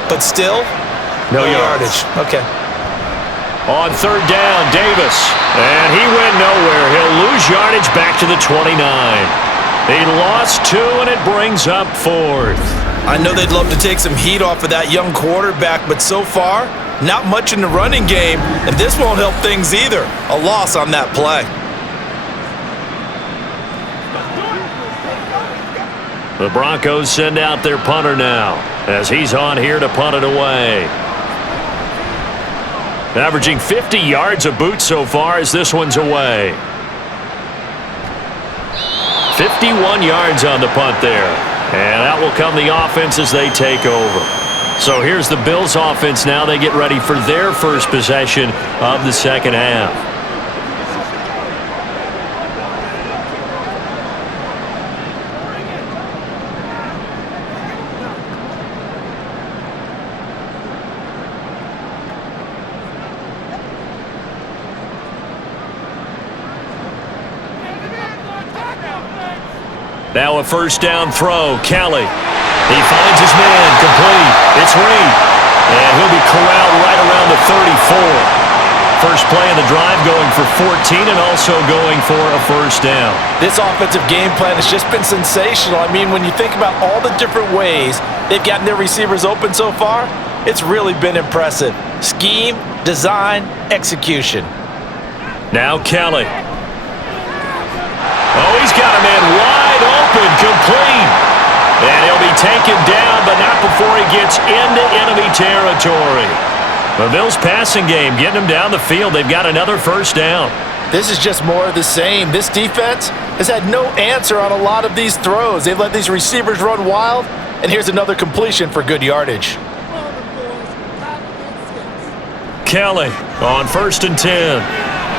but still, No yardage. Okay. On 3rd down, Davis. And he went nowhere. He'll lose yardage back to the 29. He lost 2, and it brings up 4th. I know they'd love to take some heat off of that young quarterback, but so far, not much in the running game, and this won't help things either. A loss on that play. The Broncos send out their punter now as he's on here to punt it away. Averaging 50 yards a boot so far as this one's away. 51 yards on the punt there. And out will come the offense as they take over. So here's the Bills offense now. They get ready for their first possession of the second half. Now a first down throw. Kelly. He finds his man. Complete. It's Reed. And he'll be corralled right around the 34. First play of the drive going for 14 and also going for a first down. This offensive game plan has just been sensational. I mean, when you think about all the different ways they've gotten their receivers open so far, it's really been impressive. Scheme, design, execution. Now Kelly. Oh, he's got a man wide open, complete. And he'll be taken down, but not before he gets into enemy territory. The Bills passing game, getting them down the field. They've got another first down. This is just more of the same. This defense has had no answer on a lot of these throws. They've let these receivers run wild, and here's another completion for good yardage. Kelly on 1st and 10.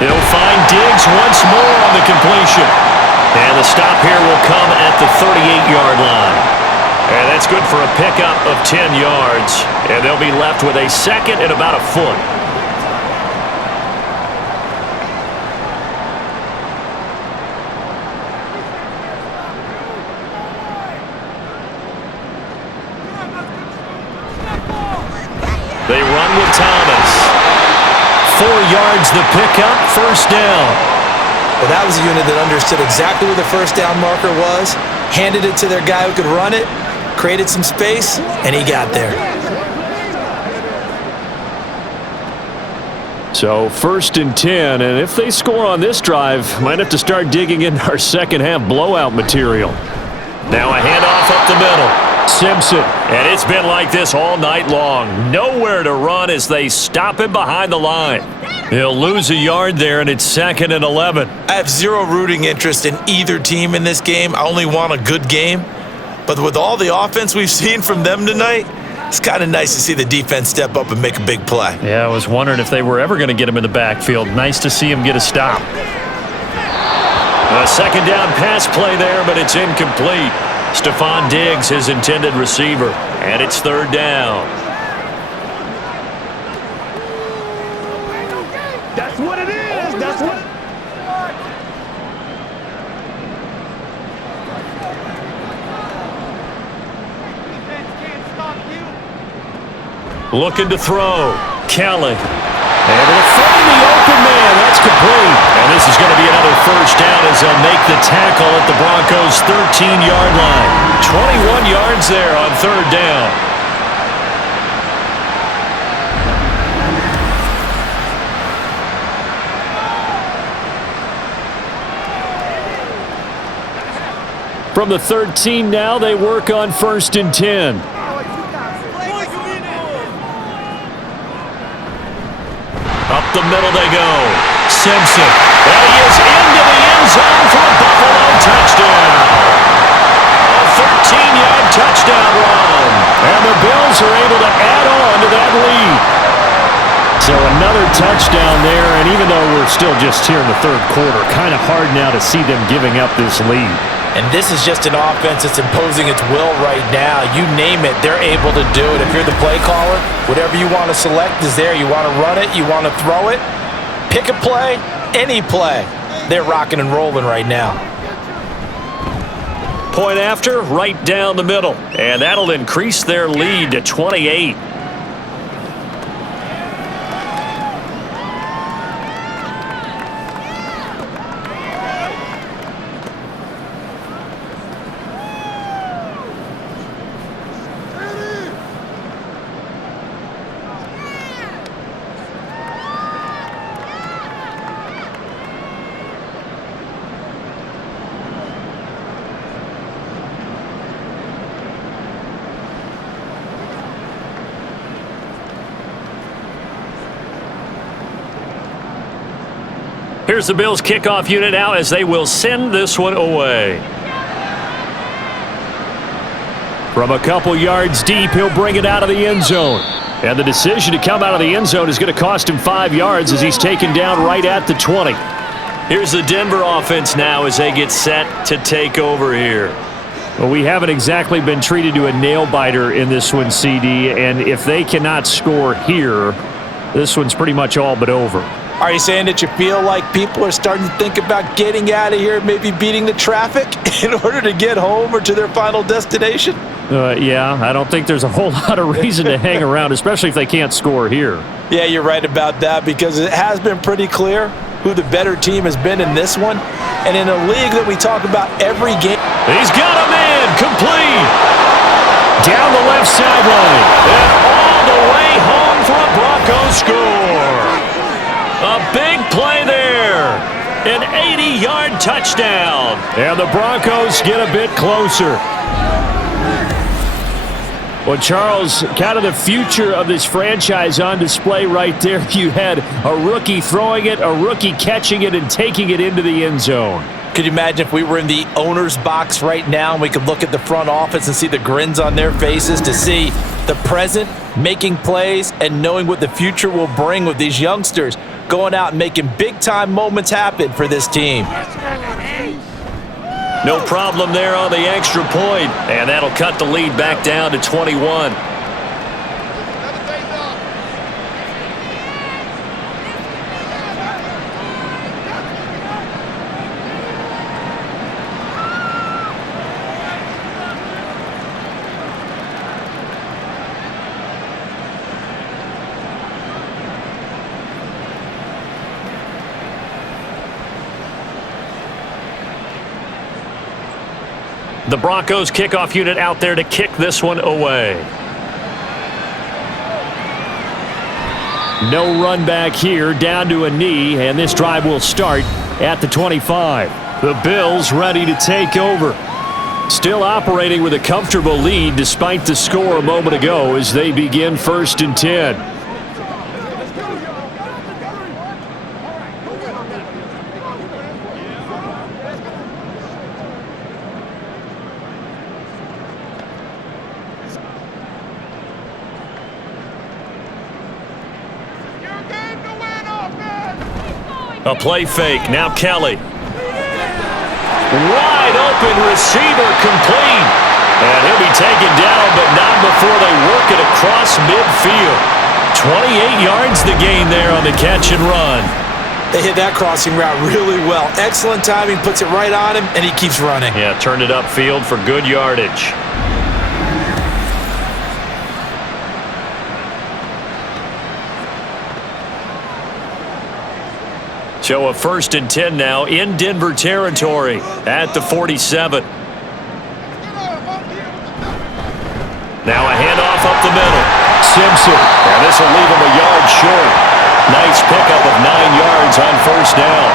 He'll find Diggs once more on the completion. And the stop here will come at the 38-yard line. And that's good for a pickup of 10 yards. And they'll be left with a second and about a foot. They run with Thomas. 4 yards the pickup, first down. Well, that was a unit that understood exactly where the first down marker was, handed it to their guy who could run it, created some space, and he got there. So 1st and 10, and if they score on this drive, might have to start digging in our second half blowout material. Now a handoff up the middle. Simpson, and it's been like this all night long. Nowhere to run as they stop him behind the line. He'll lose a yard there, and it's 2nd and 11. I have zero rooting interest in either team in this game. I only want a good game. But with all the offense we've seen from them tonight, it's kind of nice to see the defense step up and make a big play. Yeah, I was wondering if they were ever going to get him in the backfield. Nice to see him get a stop. A second down pass play there, but it's incomplete. Stephon Diggs, his intended receiver, and it's 3rd down. That's what it is. That's what. Looking to throw. Kelly. Able to find the open man. That's complete. And this is going to be another first down as they'll make the tackle at the Broncos' 13-yard line. 21 yards there on 3rd down. from the 13 now. They work on 1st and 10. Up the middle they go. Simpson. And he is into the end zone for a Buffalo touchdown. A 13-yard touchdown run. And the Bills are able to add on to that lead. So another touchdown there, and even though we're still just here in the third quarter, kind of hard now to see them giving up this lead. And this is just an offense that's imposing its will right now. You name it, they're able to do it. If you're the play caller, whatever you want to select is there. You want to run it, you want to throw it, pick a play, any play. They're rocking and rolling right now. Point after, right down the middle. And that'll increase their lead to 28. Here's the Bills kickoff unit now as they will send this one away. From a couple yards deep, he'll bring it out of the end zone. And the decision to come out of the end zone is going to cost him 5 yards as he's taken down right at the 20. Here's the Denver offense now as they get set to take over here. Well, we haven't exactly been treated to a nail-biter in this one, CD, and if they cannot score here, this one's pretty much all but over. Are you saying that you feel like people are starting to think about getting out of here, maybe beating the traffic in order to get home or to their final destination? Yeah, I don't think there's a whole lot of reason to hang around, especially if they can't score here. Yeah, you're right about that because it has been pretty clear who the better team has been in this one. And in a league that we talk about every game. He's got him in, complete. Down the left sideline. And all the way home for a Broncos score. A big play there. An 80-yard touchdown. And the Broncos get a bit closer. Well, Charles, kind of the future of this franchise on display right there. You had a rookie throwing it, a rookie catching it, and taking it into the end zone. Could you imagine if we were in the owner's box right now and we could look at the front office and see the grins on their faces to see the present making plays and knowing what the future will bring with these youngsters going out and making big-time moments happen for this team. No problem there on the extra point, and that'll cut the lead back down to 21. The Broncos kickoff unit out there to kick this one away. No run back here, down to a knee, and this drive will start at the 25. The Bills ready to take over. Still operating with a comfortable lead despite the score a moment ago as they begin 1st and 10. A play fake. Now Kelly. Wide open receiver complete. And he'll be taken down, but not before they work it across midfield. 28 yards the gain there on the catch and run. They hit that crossing route really well. Excellent timing, puts it right on him, and he keeps running. Yeah, turned it upfield for good yardage. So a 1st and 10 now in Denver territory at the 47. Now a handoff up the middle. Simpson. And this will leave him a yard short. Nice pickup of 9 yards on 1st down.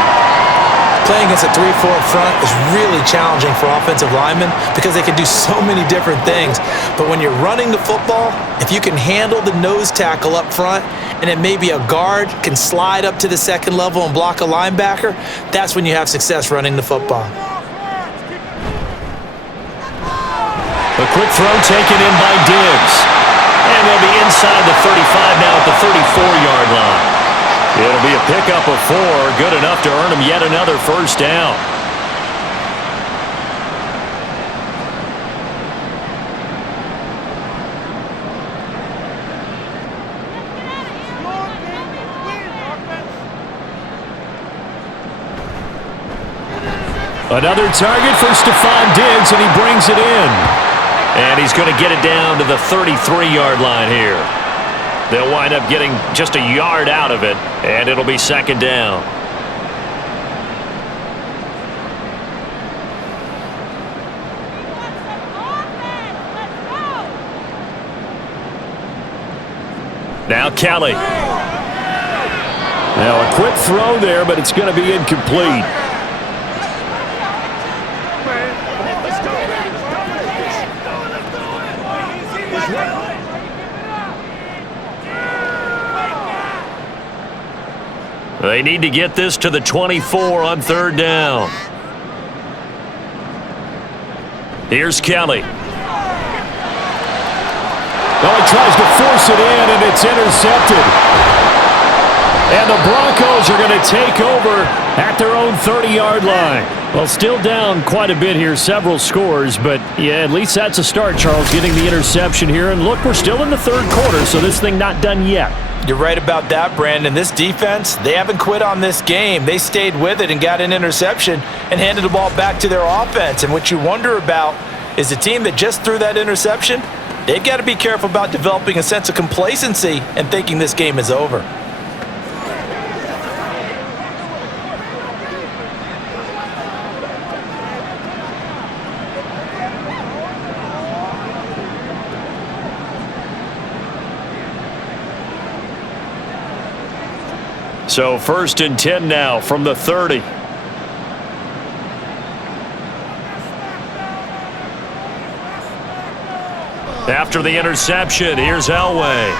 Playing against a 3-4 front is really challenging for offensive linemen because they can do so many different things. But when you're running the football, if you can handle the nose tackle up front and then maybe a guard can slide up to the second level and block a linebacker, that's when you have success running the football. A quick throw taken in by Diggs. And they'll be inside the 35 now at the 34-yard line. It'll be a pickup of 4, good enough to earn them yet another first down. Another target for Stephon Diggs, and he brings it in. And he's going to get it down to the 33-yard line here. They'll wind up getting just a yard out of it, and it'll be second down. Now Kelly. Now a quick throw there, but it's going to be incomplete. They need to get this to the 24 on third down. Here's Kelly. Oh, he tries to force it in, and it's intercepted. And the Broncos are going to take over at their own 30-yard line. Well, still down quite a bit here, several scores, but yeah, at least that's a start, Charles, getting the interception here. And look, we're still in the third quarter, so this thing not done yet. You're right about that, Brandon. This defense, they haven't quit on this game. They stayed with it and got an interception and handed the ball back to their offense. And what you wonder about is the team that just threw that interception, they've got to be careful about developing a sense of complacency and thinking this game is over. So 1st and 10 now from the 30. After the interception, here's Elway.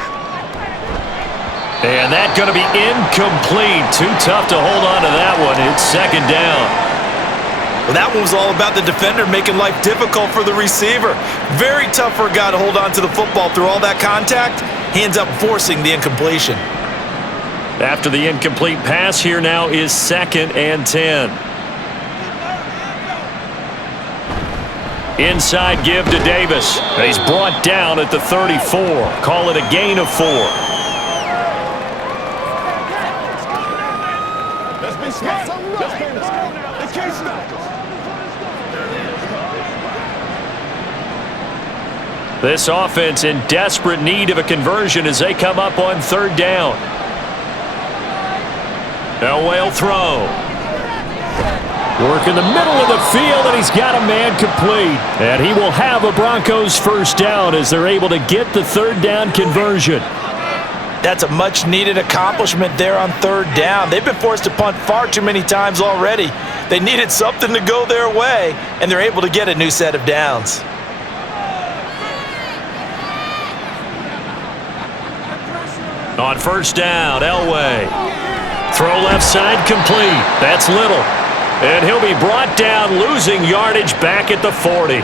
And that's going to be incomplete. Too tough to hold on to that one. It's second down. Well, that one was all about the defender making life difficult for the receiver. Very tough for a guy to hold on to the football through all that contact. He ends up forcing the incompletion. After the incomplete pass, here now is 2nd and 10. Inside give to Davis. He's brought down at the 34. Call it a gain of 4. This offense in desperate need of a conversion as they come up on third down. Elway will throw. Work in the middle of the field, and he's got a man complete. And he will have a Broncos first down as they're able to get the third down conversion. That's a much-needed accomplishment there on third down. They've been forced to punt far too many times already. They needed something to go their way, and they're able to get a new set of downs. On first down, Elway. Throw left side complete. That's Little. And he'll be brought down, losing yardage back at the 40.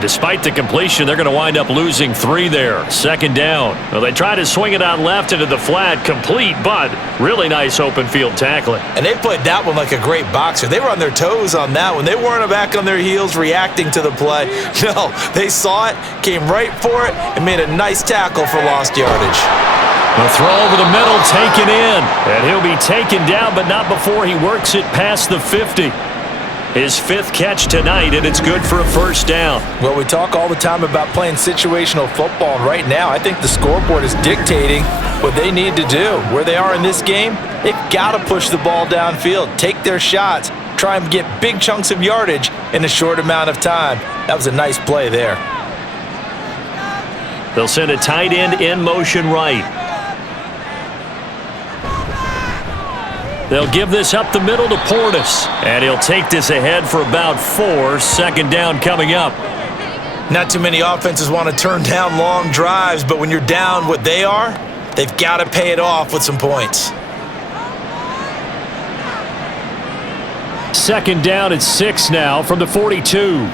Despite the completion, they're going to wind up losing 3 there. Second down. Well, they try to swing it out left into the flat, complete, but really nice open field tackling. And they played that one like a great boxer. They were on their toes on that one. They weren't back on their heels reacting to the play. No, they saw it, came right for it, and made a nice tackle for lost yardage. The throw over the middle taken in. And he'll be taken down, but not before he works it past the 50. His 5th catch tonight, and it's good for a first down. Well, we talk all the time about playing situational football, and right now I think the scoreboard is dictating what they need to do. Where they are in this game, they've got to push the ball downfield, take their shots, try and get big chunks of yardage in a short amount of time. That was a nice play there. They'll send a tight end in motion right. They'll give this up the middle to Portis. And he'll take this ahead for about 4. Second down coming up. Not too many offenses want to turn down long drives, but when you're down what they are, they've got to pay it off with some points. Second down at 6 now from the 42.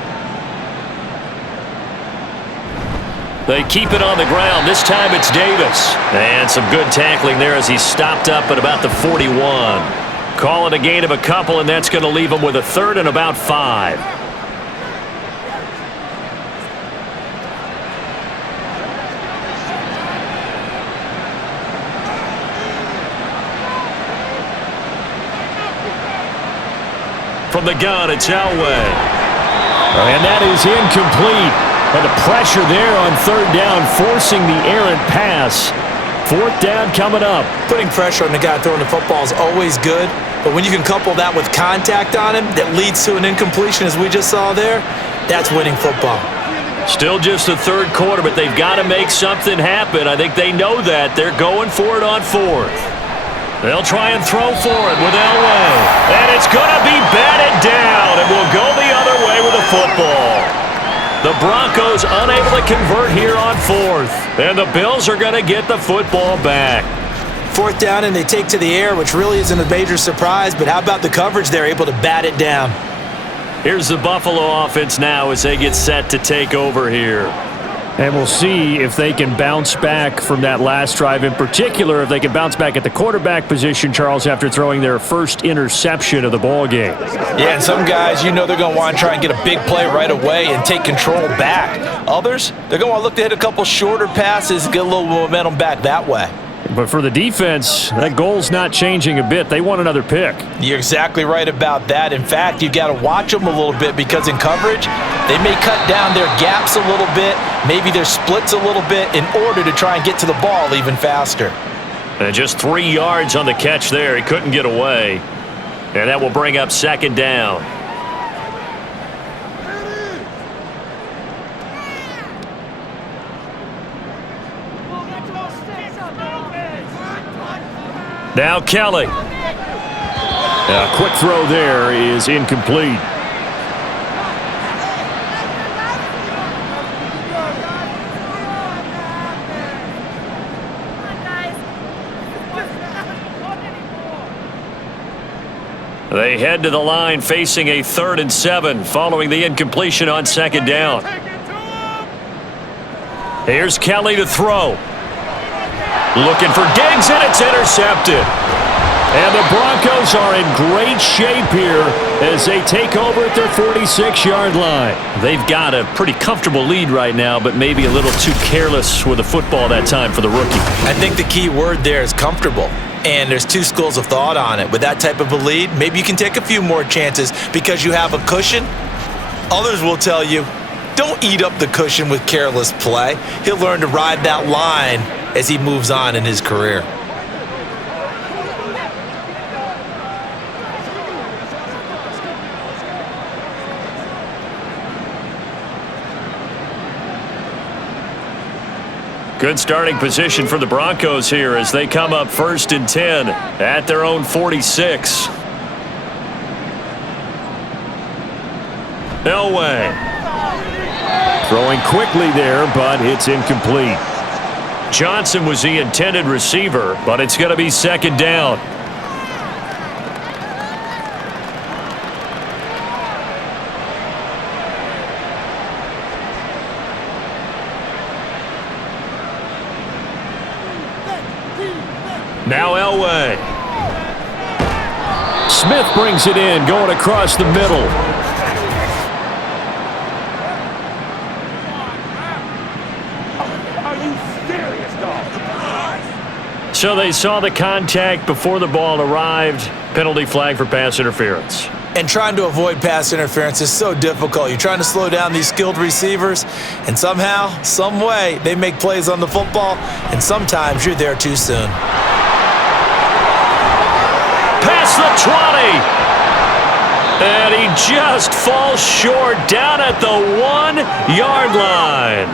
They keep it on the ground. This time it's Davis. And some good tackling there as he stopped up at about the 41. Call it a gain of a couple, and that's going to leave him with a third and about 5. From the gun, it's Elway. And that is incomplete. And the pressure there on third down, forcing the errant pass. Fourth down coming up. Putting pressure on the guy throwing the football is always good, but when you can couple that with contact on him that leads to an incompletion, as we just saw there, that's winning football. Still just the third quarter, but they've got to make something happen. I think they know that. They're going for it on fourth. They'll try and throw for it with Elway. And it's going to be batted down, and we'll go the other way with the football. The Broncos unable to convert here on fourth. And the Bills are going to get the football back. Fourth down, and they take to the air, which really isn't a major surprise, but how about the coverage? They're able to bat it down. Here's the Buffalo offense now as they get set to take over here. And we'll see if they can bounce back from that last drive, in particular if they can bounce back at the quarterback position, Charles, after throwing their first interception of the ballgame. Yeah, and some guys, you know they're going to want to try and get a big play right away and take control back. Others, they're going to want to look to hit a couple shorter passes and get a little momentum back that way. But for the defense, that goal's not changing a bit. They want another pick. You're exactly right about that. In fact, you've got to watch them a little bit because in coverage, they may cut down their gaps a little bit, maybe their splits a little bit in order to try and get to the ball even faster. And just 3 yards on the catch there. He couldn't get away. And that will bring up second down. Now Kelly. A quick throw there is incomplete. They head to the line facing a 3rd and 7 following the incompletion on second down. Here's Kelly to throw. Looking for Diggs, and it's intercepted. And the Broncos are in great shape here as they take over at their 46-yard line. They've got a pretty comfortable lead right now, but maybe a little too careless with the football that time for the rookie. I think the key word there is comfortable. And there's two schools of thought on it. With that type of a lead, maybe you can take a few more chances because you have a cushion. Others will tell you, don't eat up the cushion with careless play. He'll learn to ride that line as he moves on in his career. Good starting position for the Broncos here as they come up 1st and 10 at their own 46. Elway. Throwing quickly there, but it's incomplete. Johnson was the intended receiver, but it's going to be second down. Now Elway. Smith brings it in, going across the middle. Are you serious, dog? So they saw the contact before the ball arrived. Penalty flag for pass interference. And trying to avoid pass interference is so difficult. You're trying to slow down these skilled receivers, and somehow, some way, they make plays on the football, and sometimes you're there too soon. Past the 20. And he just falls short down at the 1-yard line.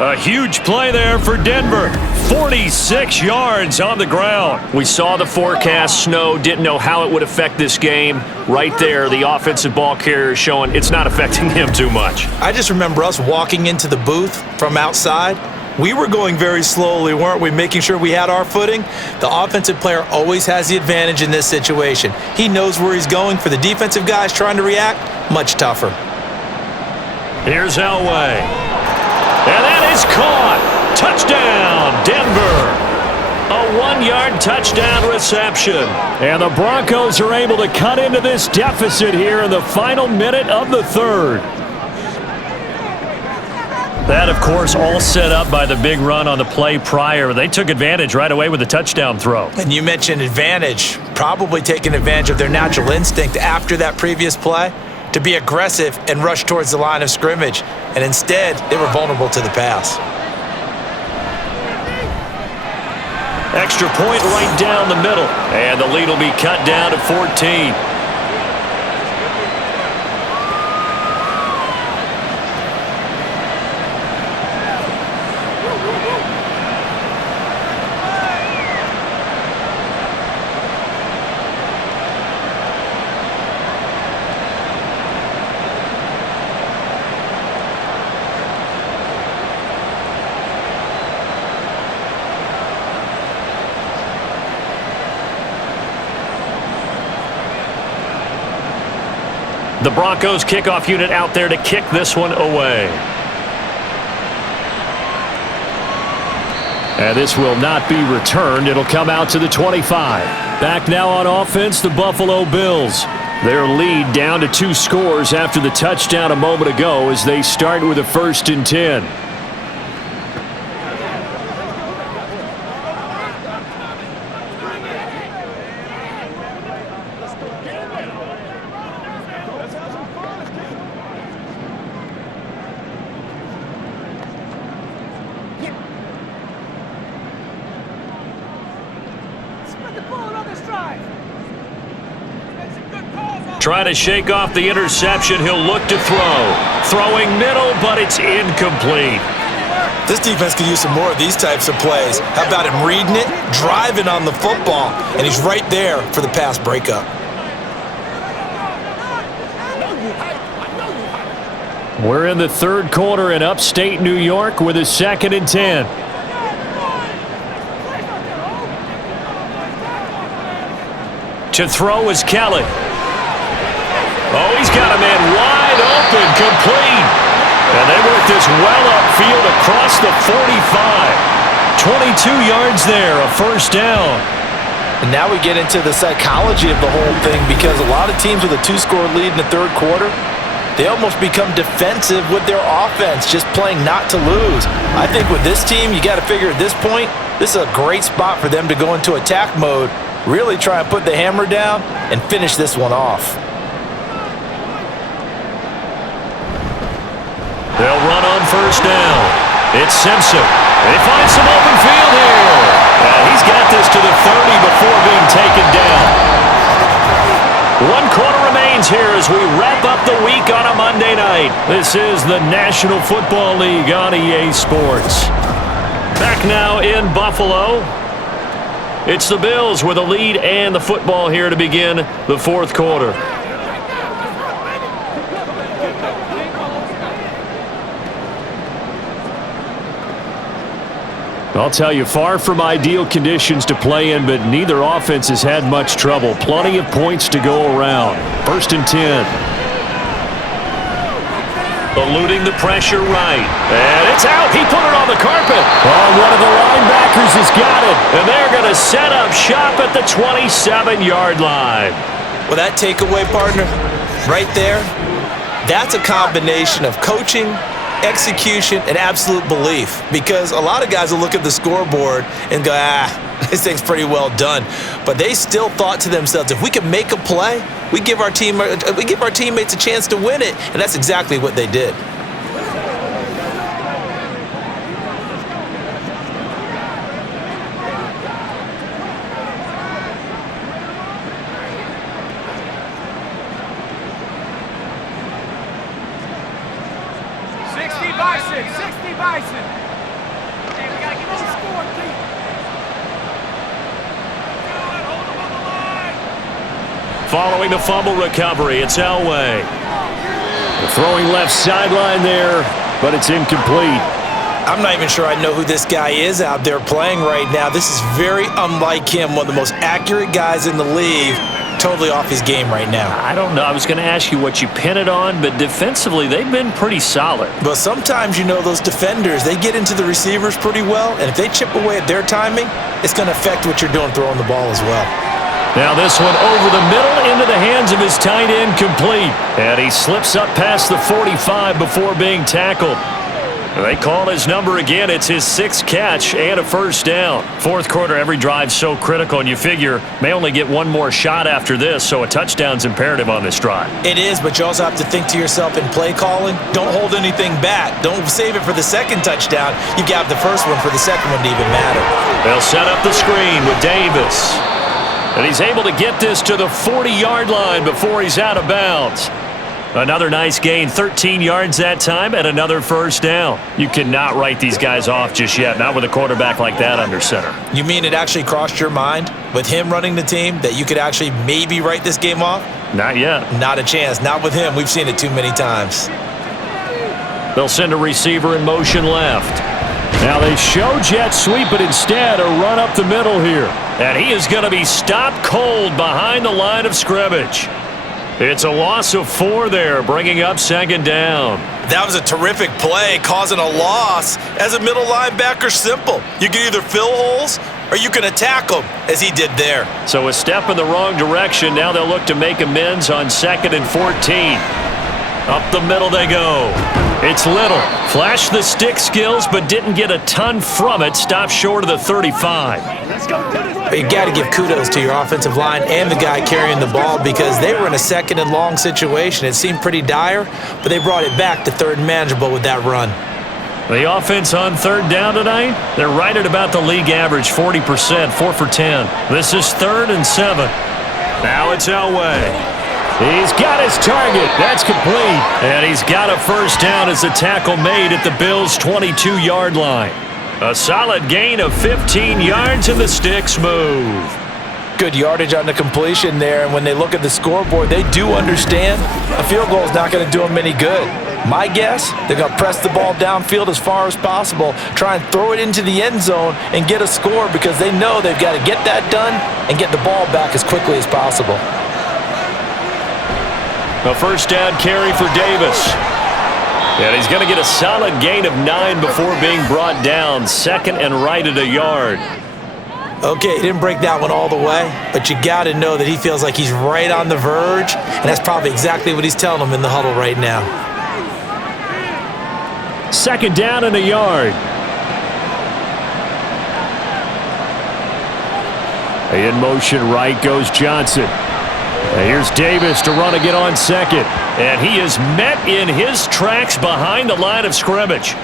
A huge play there for Denver. 46 yards on the ground. We saw the forecast snow, didn't know how it would affect this game. Right there, the offensive ball carrier showing it's not affecting him too much. I just remember us walking into the booth from outside. We were going very slowly, weren't we, making sure we had our footing? The offensive player always has the advantage in this situation. He knows where he's going. For the defensive guys trying to react, much tougher. Here's Elway. And that is caught. Touchdown, Denver. A 1-yard touchdown reception. And the Broncos are able to cut into this deficit here in the final minute of the third. That, of course, all set up by the big run on the play prior. They took advantage right away with the touchdown throw. And you mentioned advantage, probably taking advantage of their natural instinct after that previous play to be aggressive and rush towards the line of scrimmage. And instead, they were vulnerable to the pass. Extra point right down the middle. And the lead will be cut down to 14. The Broncos kickoff unit out there to kick this one away. And this will not be returned. It'll come out to the 25. Back now on offense, the Buffalo Bills. Their lead down to 2 scores after the touchdown a moment ago as they start with a 1st and 10. Trying to shake off the interception. He'll look to throw. Throwing middle, but it's incomplete. This defense could use some more of these types of plays. How about him reading it, driving on the football, and he's right there for the pass breakup. We're in the third quarter in upstate New York with a 2nd and 10. To throw is Kelly. Oh, he's got a man wide open, complete. And they work this well upfield across the 45. 22 yards there, a 1st down. And now we get into the psychology of the whole thing, because a lot of teams with a 2-score lead in the third quarter, they almost become defensive with their offense, just playing not to lose. I think with this team, you got to figure at this point, this is a great spot for them to go into attack mode, really try and put the hammer down and finish this one off. They'll run on 1st down. It's Simpson. They find some open field here. He's got this to the 30 before being taken down. 1 quarter remains here as we wrap up the week on a Monday night. This is the National Football League on EA Sports. Back now in Buffalo. It's the Bills with a lead and the football here to begin the 4th quarter. I'll tell you, far from ideal conditions to play in, but neither offense has had much trouble. Plenty of points to go around. 1st and 10. Eluding the pressure right. And it's out. He put it on the carpet. Oh, one of the linebackers has got it. And they're going to set up shop at the 27-yard line. Well, that takeaway, partner, right there, that's a combination of coaching, execution, and absolute belief, because a lot of guys will look at the scoreboard and go, this thing's pretty well done, but they still thought to themselves, if we can make a play, we give our teammates a chance to win it, and that's exactly what they did. Bison. Okay, we gotta get this score, please. Following the fumble recovery, it's Elway. Throwing left sideline there, but it's incomplete. I'm not even sure I know who this guy is out there playing right now. This is very unlike him, one of the most accurate guys in the league. Totally off his game right now. I don't know. I was going to ask you what you pin it on, but defensively, they've been pretty solid. But sometimes, those defenders, they get into the receivers pretty well, and if they chip away at their timing, it's going to affect what you're doing throwing the ball as well. Now this one over the middle into the hands of his tight end, complete. And he slips up past the 45 before being tackled. They call his number again. It's his 6th catch and a first down. Fourth quarter, every drive's so critical, and you figure may only get one more shot after this, so a touchdown's imperative on this drive. It is, but you also have to think to yourself in play calling, don't hold anything back. Don't save it for the second touchdown. You got the first one for the second one to even matter. They'll set up the screen with Davis. And he's able to get this to the 40-yard line before he's out of bounds. Another nice gain, 13 yards that time, and another first down. You cannot write these guys off just yet, not with a quarterback like that under center. You mean it actually crossed your mind with him running the team that you could actually maybe write this game off? Not yet. Not a chance. Not with him. We've seen it too many times. They'll send a receiver in motion left. Now they show jet sweep, but instead a run up the middle here. And he is going to be stopped cold behind the line of scrimmage. It's a loss of 4 there, bringing up second down. That was a terrific play, causing a loss. As a middle linebacker, simple. You can either fill holes or you can attack them, as he did there. So a step in the wrong direction. Now they'll look to make amends on 2nd and 14. Up the middle they go. It's Little. Flashed the stick skills, but didn't get a ton from it. Stopped short of the 35. You got to give kudos to your offensive line and the guy carrying the ball because they were in a 2nd and long situation. It seemed pretty dire, but they brought it back to 3rd and manageable with that run. The offense on 3rd down tonight, they're right at about the league average, 40%, 4 for 10. This is 3rd and 7. Now it's Elway. He's got his target. That's complete. And he's got a first down as the tackle made at the Bills' 22-yard line. A solid gain of 15 yards, and the sticks move. Good yardage on the completion there, and when they look at the scoreboard, they do understand a field goal is not going to do them any good. My guess, they're going to press the ball downfield as far as possible, try and throw it into the end zone and get a score because they know they've got to get that done and get the ball back as quickly as possible. A first down carry for Davis. And he's going to get a solid gain of 9 before being brought down. 2nd and right at a yard. Okay, he didn't break that one all the way, but you got to know that he feels like he's right on the verge, and that's probably exactly what he's telling them in the huddle right now. 2nd down and a yard. In motion right goes Johnson. And here's Davis to run again on 2nd. And he is met in his tracks behind the line of scrimmage.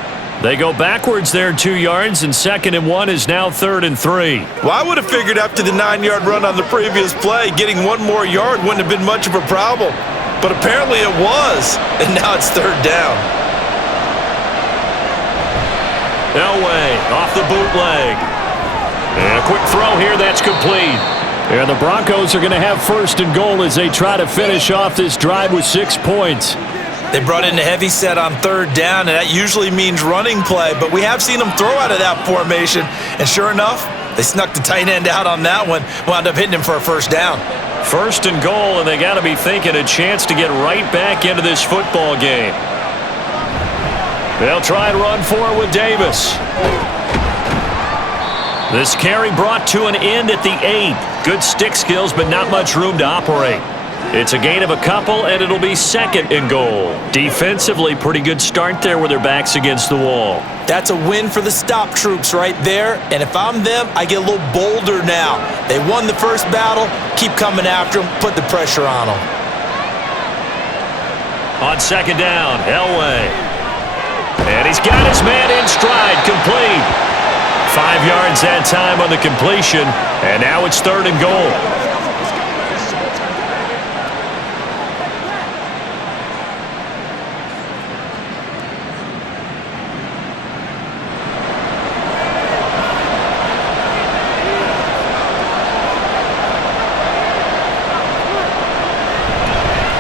They go backwards there 2 yards, and 2nd and 1 is now 3rd and 3. Well, I would have figured after the 9-yard run on the previous play, getting 1 more yard wouldn't have been much of a problem. But apparently it was, and now it's 3rd down. Elway off the bootleg. And a quick throw here, that's complete. And the Broncos are going to have 1st and goal as they try to finish off this drive with 6 points. They brought in a heavy set on 3rd down, and that usually means running play, but we have seen them throw out of that formation, and sure enough, they snuck the tight end out on that one, wound up hitting him for a first down. 1st and goal, and they got to be thinking a chance to get right back into this football game. They'll try and run for it with Davis. This carry brought to an end at the 8. Good stick skills, but not much room to operate. It's a gain of a couple, and it'll be 2nd and goal. Defensively, pretty good start there with their backs against the wall. That's a win for the stop troops right there, and if I'm them, I get a little bolder now. They won the first battle, keep coming after them, put the pressure on them. On 2nd down, Elway. And he's got his man in stride, complete. 5 yards that time on the completion, and now it's 3rd and goal.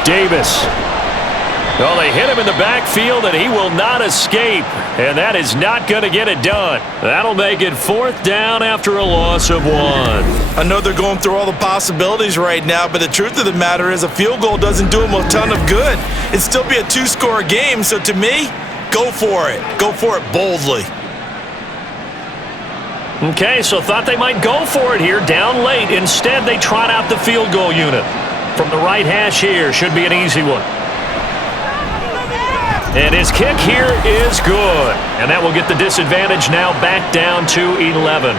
Davis. Well, they hit him in the backfield, and he will not escape. And that is not going to get it done. That'll make it 4th down after a loss of 1. I know they're going through all the possibilities right now, but the truth of the matter is a field goal doesn't do them a ton of good. It'd still be a 2-score game, so to me, go for it. Go for it boldly. Okay, so thought they might go for it here, down late. Instead, they trot out the field goal unit. From the right hash here, should be an easy one. And his kick here is good. And that will get the disadvantage now back down to 11.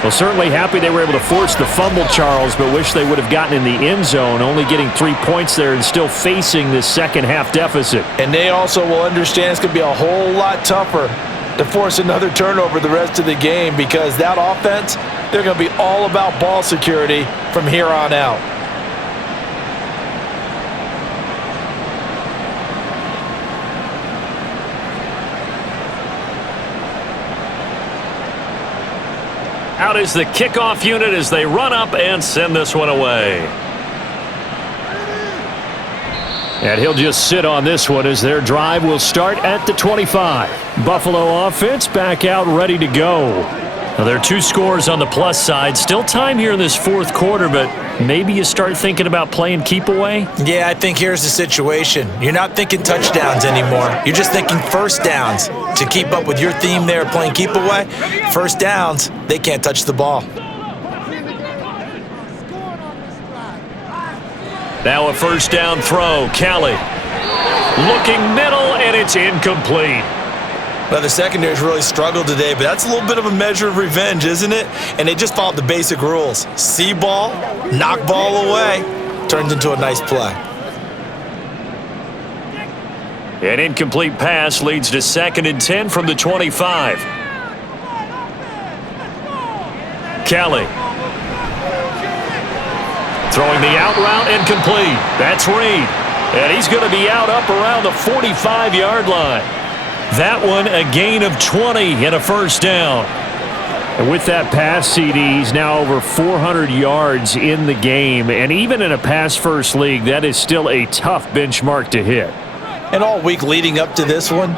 Well, certainly happy they were able to force the fumble, Charles, but wish they would have gotten in the end zone, only getting 3 points there and still facing this second-half deficit. And they also will understand it's going to be a whole lot tougher to force another turnover the rest of the game because that offense, they're going to be all about ball security from here on out. Out is the kickoff unit as they run up and send this one away. And he'll just sit on this one as their drive will start at the 25. Buffalo offense back out ready to go. Now, there are 2 scores on the plus side. Still time here in this 4th quarter, but maybe you start thinking about playing keep away? Yeah, I think here's the situation. You're not thinking touchdowns anymore. You're just thinking first downs. To keep up with your theme there playing keep away, first downs, they can't touch the ball. Now a first down throw. Kelly looking middle, and it's incomplete. Well, the secondary's really struggled today, but that's a little bit of a measure of revenge, isn't it? And they just followed the basic rules. See ball, knock ball away, turns into a nice play. An incomplete pass leads to 2nd and 10 from the 25. Kelly throwing the out route incomplete. That's Reed. And he's going to be out up around the 45-yard line. That one a gain of 20 and a first down. And with that pass, CD, he's now over 400 yards in the game. And even in a pass-first league, that is still a tough benchmark to hit. And all week leading up to this one,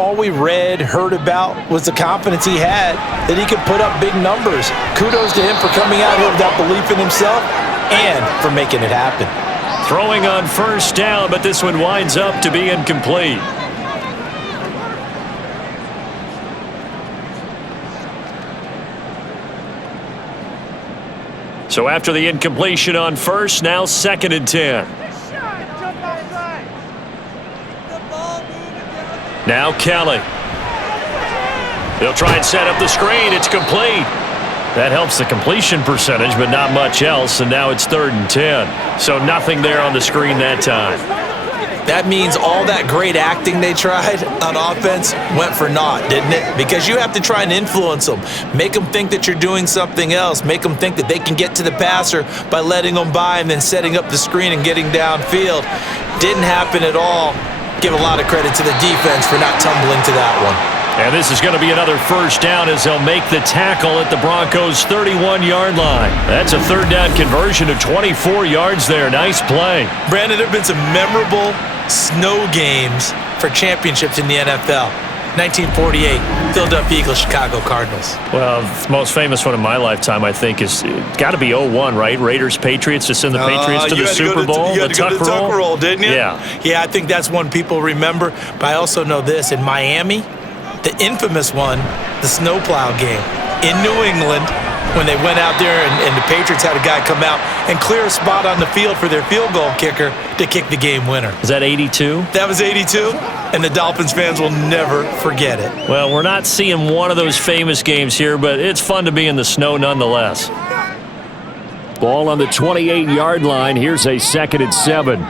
all we read, heard about was the confidence he had that he could put up big numbers. Kudos to him for coming out here with that belief in himself and for making it happen. Throwing on first down, but this one winds up to be incomplete. So after the incompletion on first, now 2nd and 10. Now Kelly. They'll try and set up the screen. It's complete. That helps the completion percentage, but not much else. And now it's 3rd and 10. So nothing there on the screen that time. That means all that great acting they tried on offense went for naught, didn't it? Because you have to try and influence them. Make them think that you're doing something else. Make them think that they can get to the passer by letting them by and then setting up the screen and getting downfield. Didn't happen at all. Give a lot of credit to the defense for not tumbling to that one. And this is going to be another first down as they'll make the tackle at the Broncos' 31-yard line. That's a 3rd down conversion of 24 yards there. Nice play. Brandon, there have been some memorable snow games for championships in the NFL. 1948, Philadelphia Eagles, Chicago Cardinals. Well, the most famous one in my lifetime, I think, is got to be 01, right? Raiders-Patriots to send the Patriots to the Super Bowl. You had to go to the Tuck roll, didn't you? Yeah, I think that's one people remember. But I also know this. In Miami, the infamous one, the snowplow game in New England, when they went out there and the Patriots had a guy come out and clear a spot on the field for their field goal kicker to kick the game winner. Is that 82? That was 82, and the Dolphins fans will never forget it. Well, we're not seeing one of those famous games here, but it's fun to be in the snow nonetheless. Ball on the 28-yard line. Here's a 2nd and 7.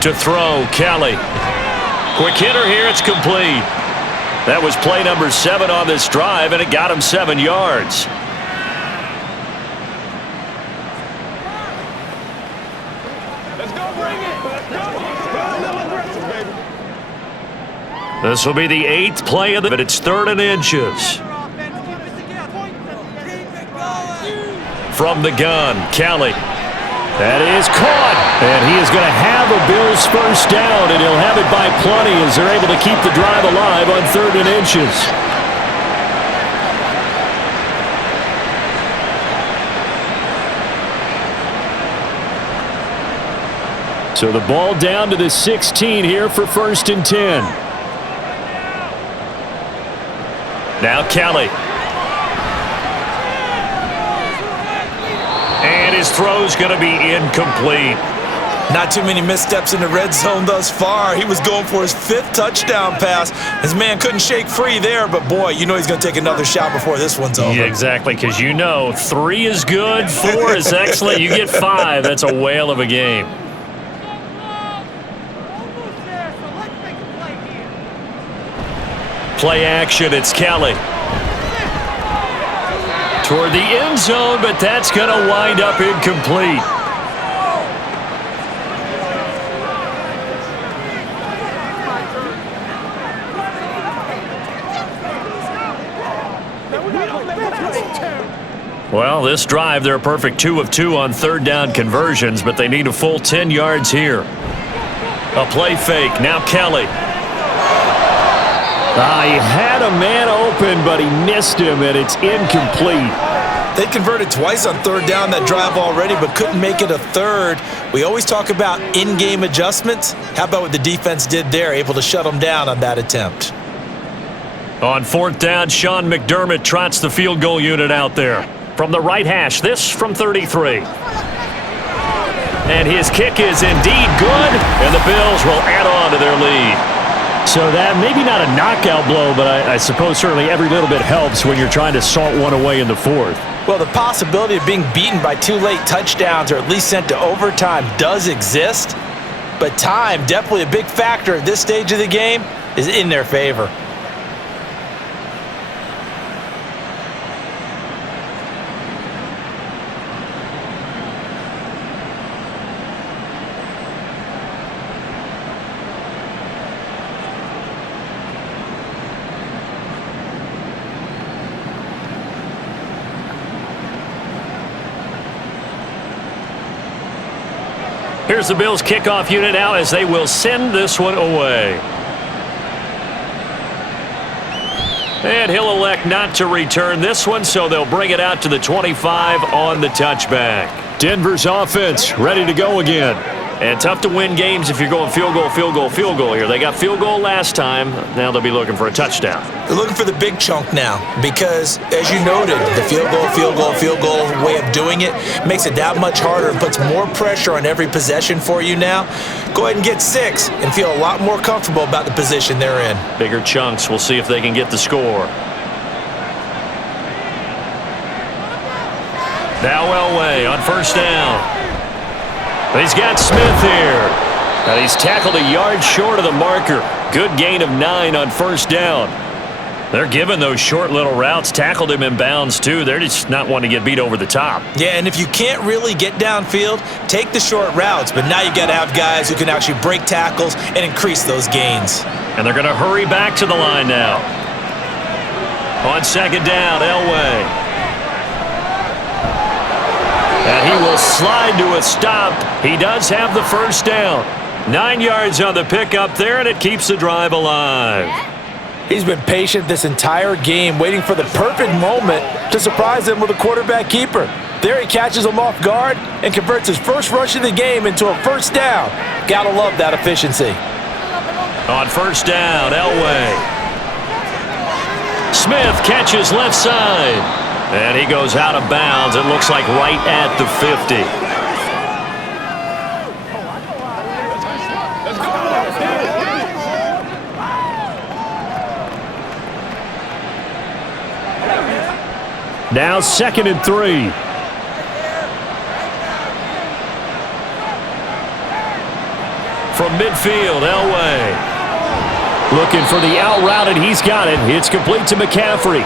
To throw, Kelly. Quick hitter here, it's complete. That was play number 7 on this drive, and it got him 7 yards. This will be the 8th play of the, but it's 3rd and inches. from the gun. Kelly. That is caught. And he is going to have a Bills first down, and he'll have it by plenty as they're able to keep the drive alive on 3rd and inches. So the ball down to the 16 here for 1st and 10. Now Kelly. And his throw's going to be incomplete. Not too many missteps in the red zone thus far. He was going for his 5th touchdown pass. His man couldn't shake free there, but boy, you know he's going to take another shot before this one's over. Yeah, exactly, because you know 3 is good, 4 is excellent. You get 5, that's a whale of a game. Play action, it's Kelly. Toward the end zone, but that's going to wind up incomplete. Well, this drive, they're a perfect 2 of 2 on 3rd down conversions, but they need a full 10 yards here. A play fake, now Kelly. He had a man open, but he missed him, and it's incomplete. They converted twice on 3rd down that drive already, but couldn't make it a 3rd. We always talk about in-game adjustments. How about what the defense did there, able to shut them down on that attempt? On 4th down, Sean McDermott trots the field goal unit out there. From the right hash, this from 33. And his kick is indeed good, and the Bills will add on to their lead. So that maybe not a knockout blow, but I suppose certainly every little bit helps when you're trying to salt one away in the 4th. Well, the possibility of being beaten by 2 late touchdowns or at least sent to overtime does exist, but time, definitely a big factor at this stage of the game, is in their favor. Here's the Bills kickoff unit now as they will send this one away. And he'll elect not to return this one, so they'll bring it out to the 25 on the touchback. Denver's offense ready to go again. And tough to win games if you're going field goal here. They got field goal last time. Now they'll be looking for a touchdown. They're looking for the big chunk now because, as you noted, the field goal way of doing it makes it that much harder and puts more pressure on every possession for you now. Go ahead and get 6 and feel a lot more comfortable about the position they're in. Bigger chunks. We'll see if they can get the score. Now Elway on 1st down. He's got Smith here. And he's tackled a yard short of the marker. Good gain of 9 on 1st down. They're giving those short little routes. Tackled him in bounds, too. They're just not wanting to get beat over the top. Yeah, and if you can't really get downfield, take the short routes. But now you got to have guys who can actually break tackles and increase those gains. And they're going to hurry back to the line now. On 2nd down, Elway. And he will slide to a stop. He does have the 1st down. 9 yards on the pickup there, and it keeps the drive alive. He's been patient this entire game, waiting for the perfect moment to surprise them with a quarterback keeper. There he catches him off guard and converts his first rush of the game into a 1st down. Gotta love that efficiency. On 1st down, Elway. Smith catches left side. And he goes out of bounds, it looks like right at the 50. Now 2nd and 3. From midfield, Elway. Looking for the out route, and he's got it. It's complete to McCaffrey.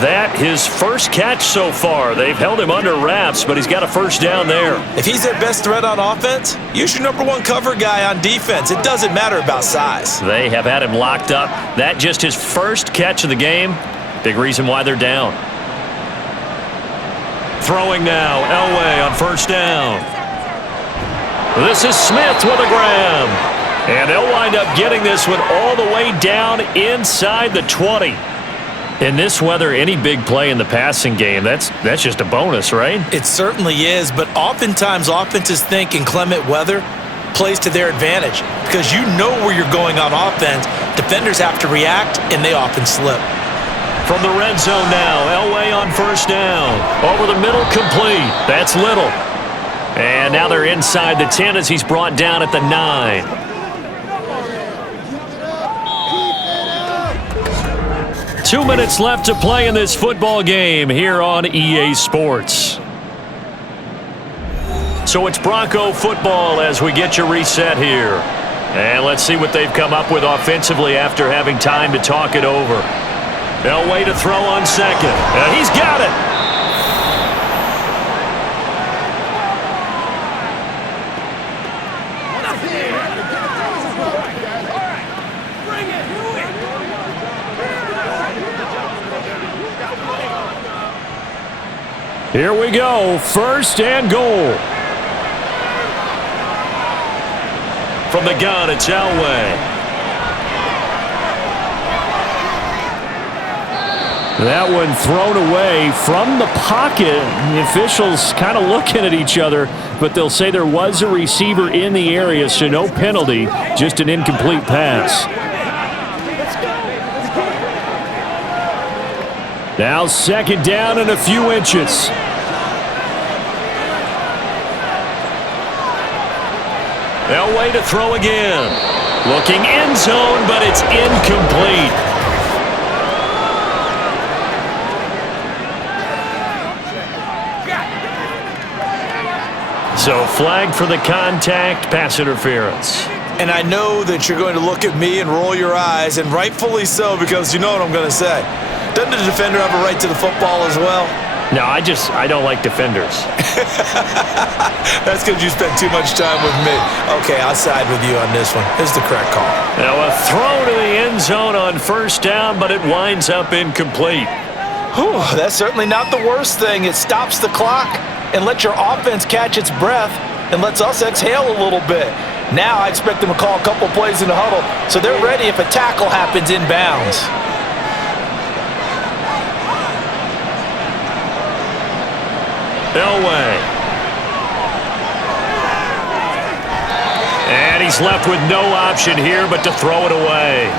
That his first catch so far. They've held him under wraps, but he's got a 1st down there. If he's their best threat on offense, use your #1 cover guy on defense. It doesn't matter about size. They have had him locked up. That just his first catch of the game. Big reason why they're down. throwing now. Elway on first down. This is Smith with a grab. And they'll wind up getting this one all the way down inside the 20. In this weather, any big play in the passing game, that's just a bonus, right? It certainly is, but oftentimes offenses think in clement weather plays to their advantage because you know where you're going on offense. Defenders have to react, and they often slip. From the red zone now, Elway on first down. Over the middle, complete. That's Little. And now they're inside the 10 as he's brought down at the 9. 2 minutes left to play in this football game here on EA Sports. So it's Bronco football as we get you reset here. And let's see what they've come up with offensively after having time to talk it over. Elway to throw on second. And he's got it. Here we go, first and goal. From the gun, it's Elway. That one thrown away from the pocket. The officials kind of looking at each other, but they'll say there was a receiver in the area, so no penalty, just an incomplete pass. Now second down and a few inches. Elway to throw again. Looking end zone, but it's incomplete. So flag for the contact, pass interference. And I know that you're going to look at me and roll your eyes, and rightfully so, because you know what I'm going to say. Doesn't the defender have a right to the football as well? No, I don't like defenders. That's because you spent too much time with me. Okay, I'll side with you on this one. This is the correct call. Now a throw to the end zone on first down, but it winds up incomplete. Whew, that's certainly not the worst thing. It stops the clock and lets your offense catch its breath and lets us exhale a little bit. Now I expect them to call a couple plays in the huddle so they're ready if a tackle happens inbounds. Elway. And he's left with no option here but to throw it away.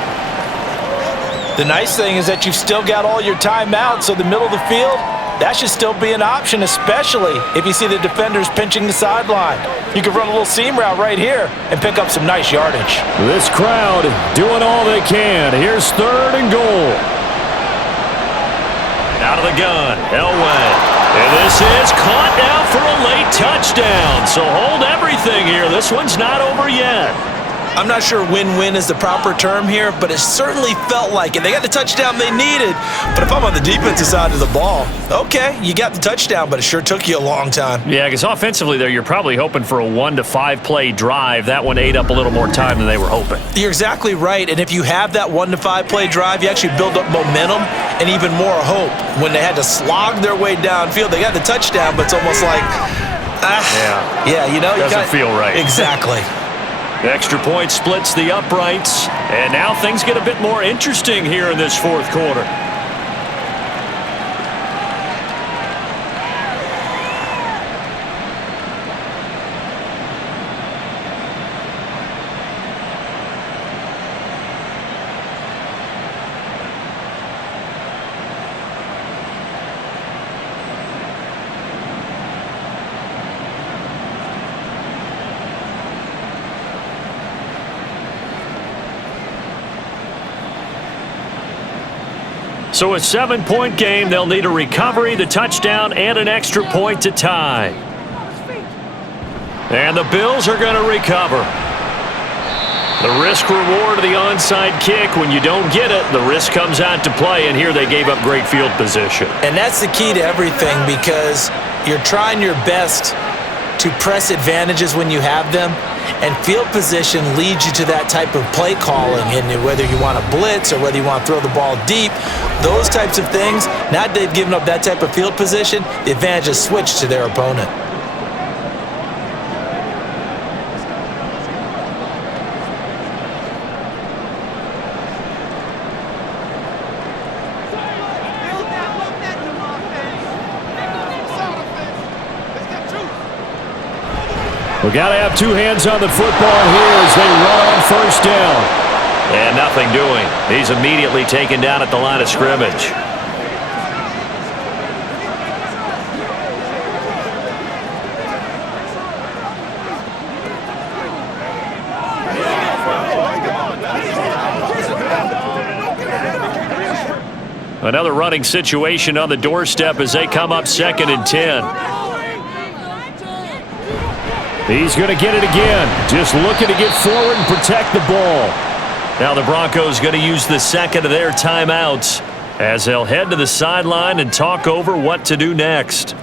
The nice thing is that you've still got all your timeouts, so the middle of the field, that should still be an option, especially if you see the defenders pinching the sideline. You can run a little seam route right here and pick up some nice yardage. This crowd doing all they can. Here's third and goal. Out of the gun, Elway. And this is caught now for a late touchdown. So hold everything here. This one's not over yet. I'm not sure win-win is the proper term here, but it certainly felt like it. They got the touchdown they needed. But if I'm on the defensive side of the ball, okay, you got the touchdown, but it sure took you a long time. Yeah, because offensively there, you're probably hoping for a 1 to 5 play drive. That one ate up a little more time than they were hoping. You're exactly right, and if you have that 1 to 5 play drive, you actually build up momentum and even more hope. When they had to slog their way downfield, they got the touchdown, but it's almost like, you know. Doesn't feel right. Exactly. The extra point splits the uprights, and now things get a bit more interesting here in this fourth quarter. So a 7-point game, they'll need a recovery, the touchdown, and an extra point to tie. And the Bills are going to recover. The risk-reward of the onside kick, when you don't get it, the risk comes out to play, and here they gave up great field position. And that's the key to everything because you're trying your best to press advantages when you have them. And field position leads you to that type of play calling, and whether you want to blitz or whether you want to throw the ball deep, those types of things. Now that they've given up that type of field position, the advantage is switched to their opponent. We got to have two hands on the football here as they run on first down. And nothing doing. He's immediately taken down at the line of scrimmage. Another running situation on the doorstep as they come up 2nd and 10. He's going to get it again. Just looking to get forward and protect the ball. Now the Broncos going to use the second of their timeouts as they'll head to the sideline and talk over what to do next.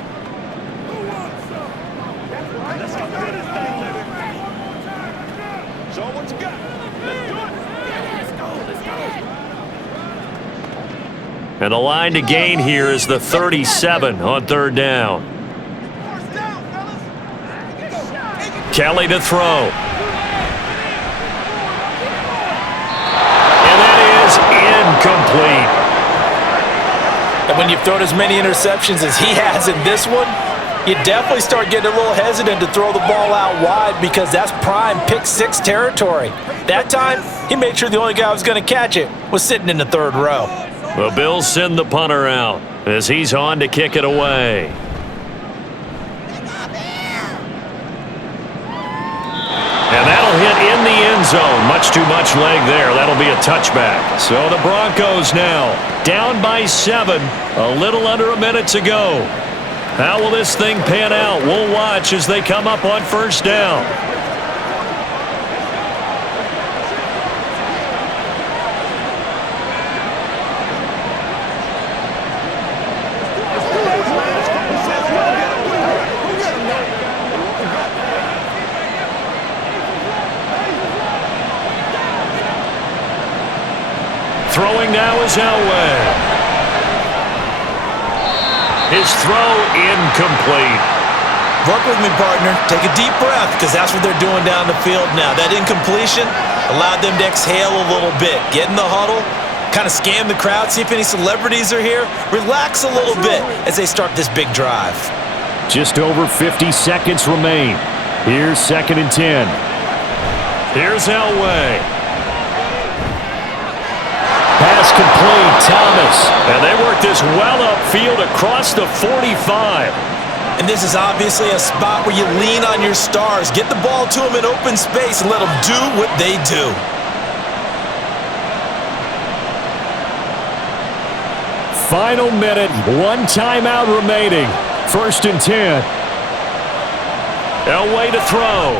And the line to gain here is the 37 on 3rd down. Kelly to throw. And that is incomplete. And when you've thrown as many interceptions as he has in this one, you definitely start getting a little hesitant to throw the ball out wide because that's prime pick 6 territory. That time, he made sure the only guy who was going to catch it was sitting in the 3rd row. The Bills send the punter out as he's on to kick it away. And that'll hit in the end zone. Much too much leg there. That'll be a touchback. So the Broncos now down by 7. A little under a minute to go. How will this thing pan out? We'll watch as they come up on first down. Throwing now is Elway. His throw incomplete. Work with me, partner. Take a deep breath because that's what they're doing down the field now. That incompletion allowed them to exhale a little bit. Get in the huddle, kind of scan the crowd, see if any celebrities are here. Relax a little bit as they start this big drive. Just over 50 seconds remain. Here's 2nd and 10. Here's Elway. Pass complete, Thomas. And they work this well upfield across the 45. And this is obviously a spot where you lean on your stars. Get the ball to them in open space and let them do what they do. Final minute, 1 timeout remaining. 1st and 10. Elway to throw.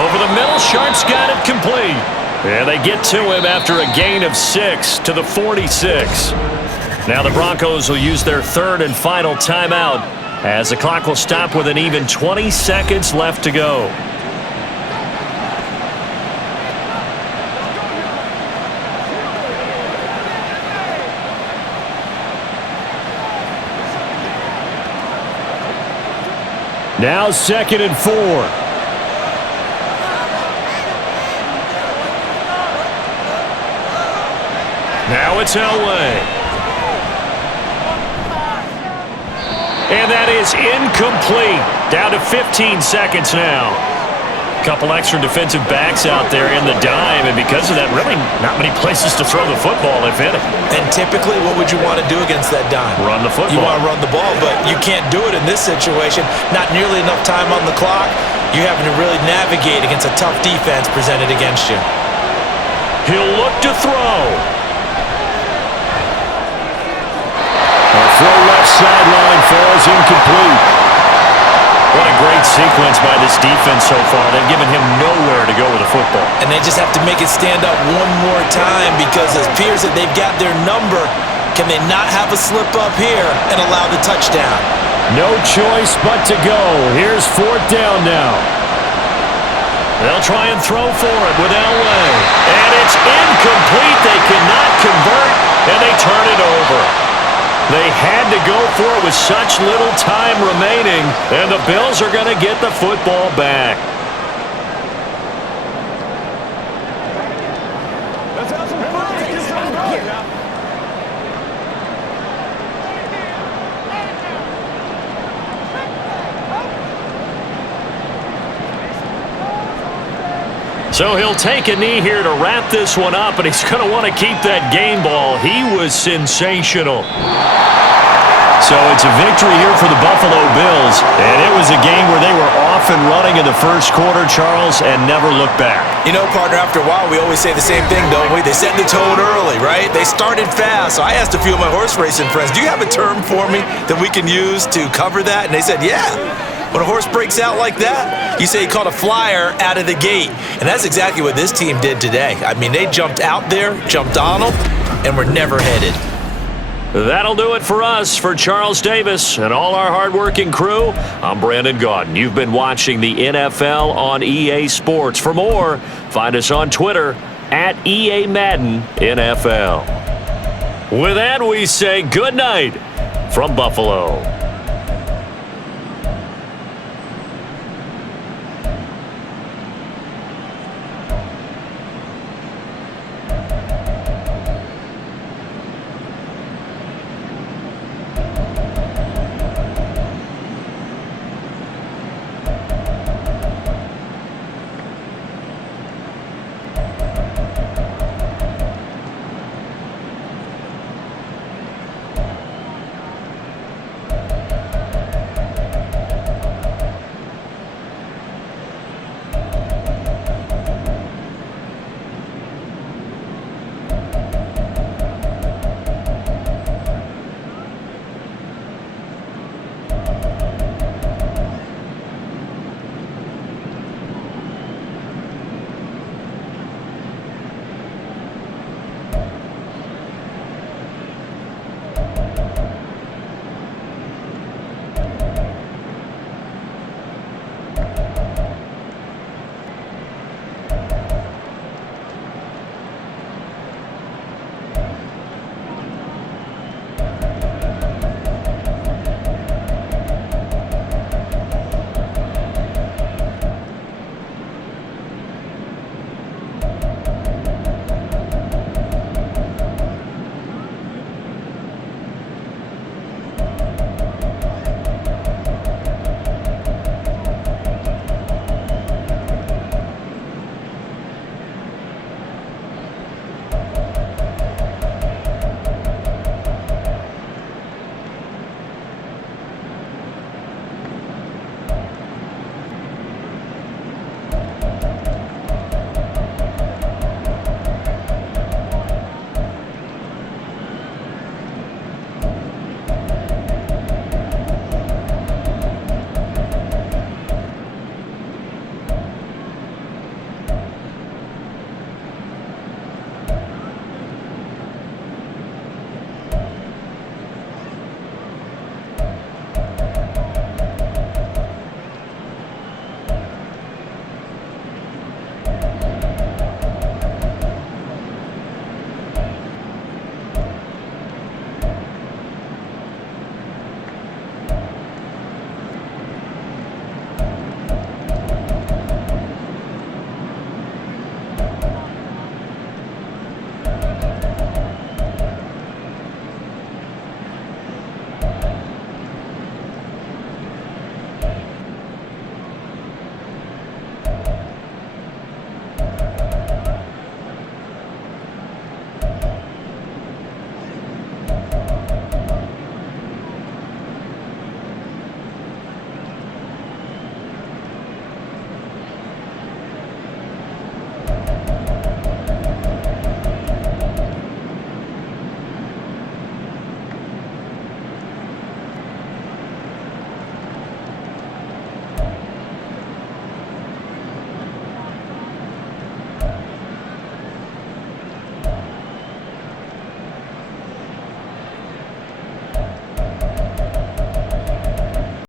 Over the middle, Sharp's got it complete. And they get to him after a gain of 6 to the 46. Now the Broncos will use their 3rd and final timeout as the clock will stop with an even 20 seconds left to go. Now 2nd and 4. Now it's Elway. And that is incomplete. Down to 15 seconds now. Couple extra defensive backs out there in the dime, and because of that, really not many places to throw the football, if any. And typically, what would you want to do against that dime? Run the football. You want to run the ball, but you can't do it in this situation. Not nearly enough time on the clock. You're having to really navigate against a tough defense presented against you. He'll look to throw. Throw left sideline falls incomplete. What a great sequence by this defense so far. They've given him nowhere to go with the football. And they just have to make it stand up one more time because it appears that they've got their number. Can they not have a slip up here and allow the touchdown? No choice but to go. Here's 4th down now. They'll try and throw for it with Elway. And it's incomplete. They cannot convert, and they turn it over. They had to go for it with such little time remaining, and the Bills are going to get the football back. Let's have some fun. Get some fun. So he'll take a knee here to wrap this one up, and he's going to want to keep that game ball. He was sensational. So it's a victory here for the Buffalo Bills, and it was a game where they were off and running in the first quarter, Charles, and never looked back. You know, partner, after a while, we always say the same thing, don't we? They set the tone early, right? They started fast. So I asked a few of my horse racing friends, do you have a term for me that we can use to cover that? And they said, yeah. When a horse breaks out like that, you say he caught a flyer out of the gate. And that's exactly what this team did today. I mean, they jumped out there, jumped on them, and were never headed. That'll do it for us. For Charles Davis and all our hardworking crew, I'm Brandon Gaudin. You've been watching the NFL on EA Sports. For more, find us on Twitter at EA Madden NFL. With that, we say good night from Buffalo.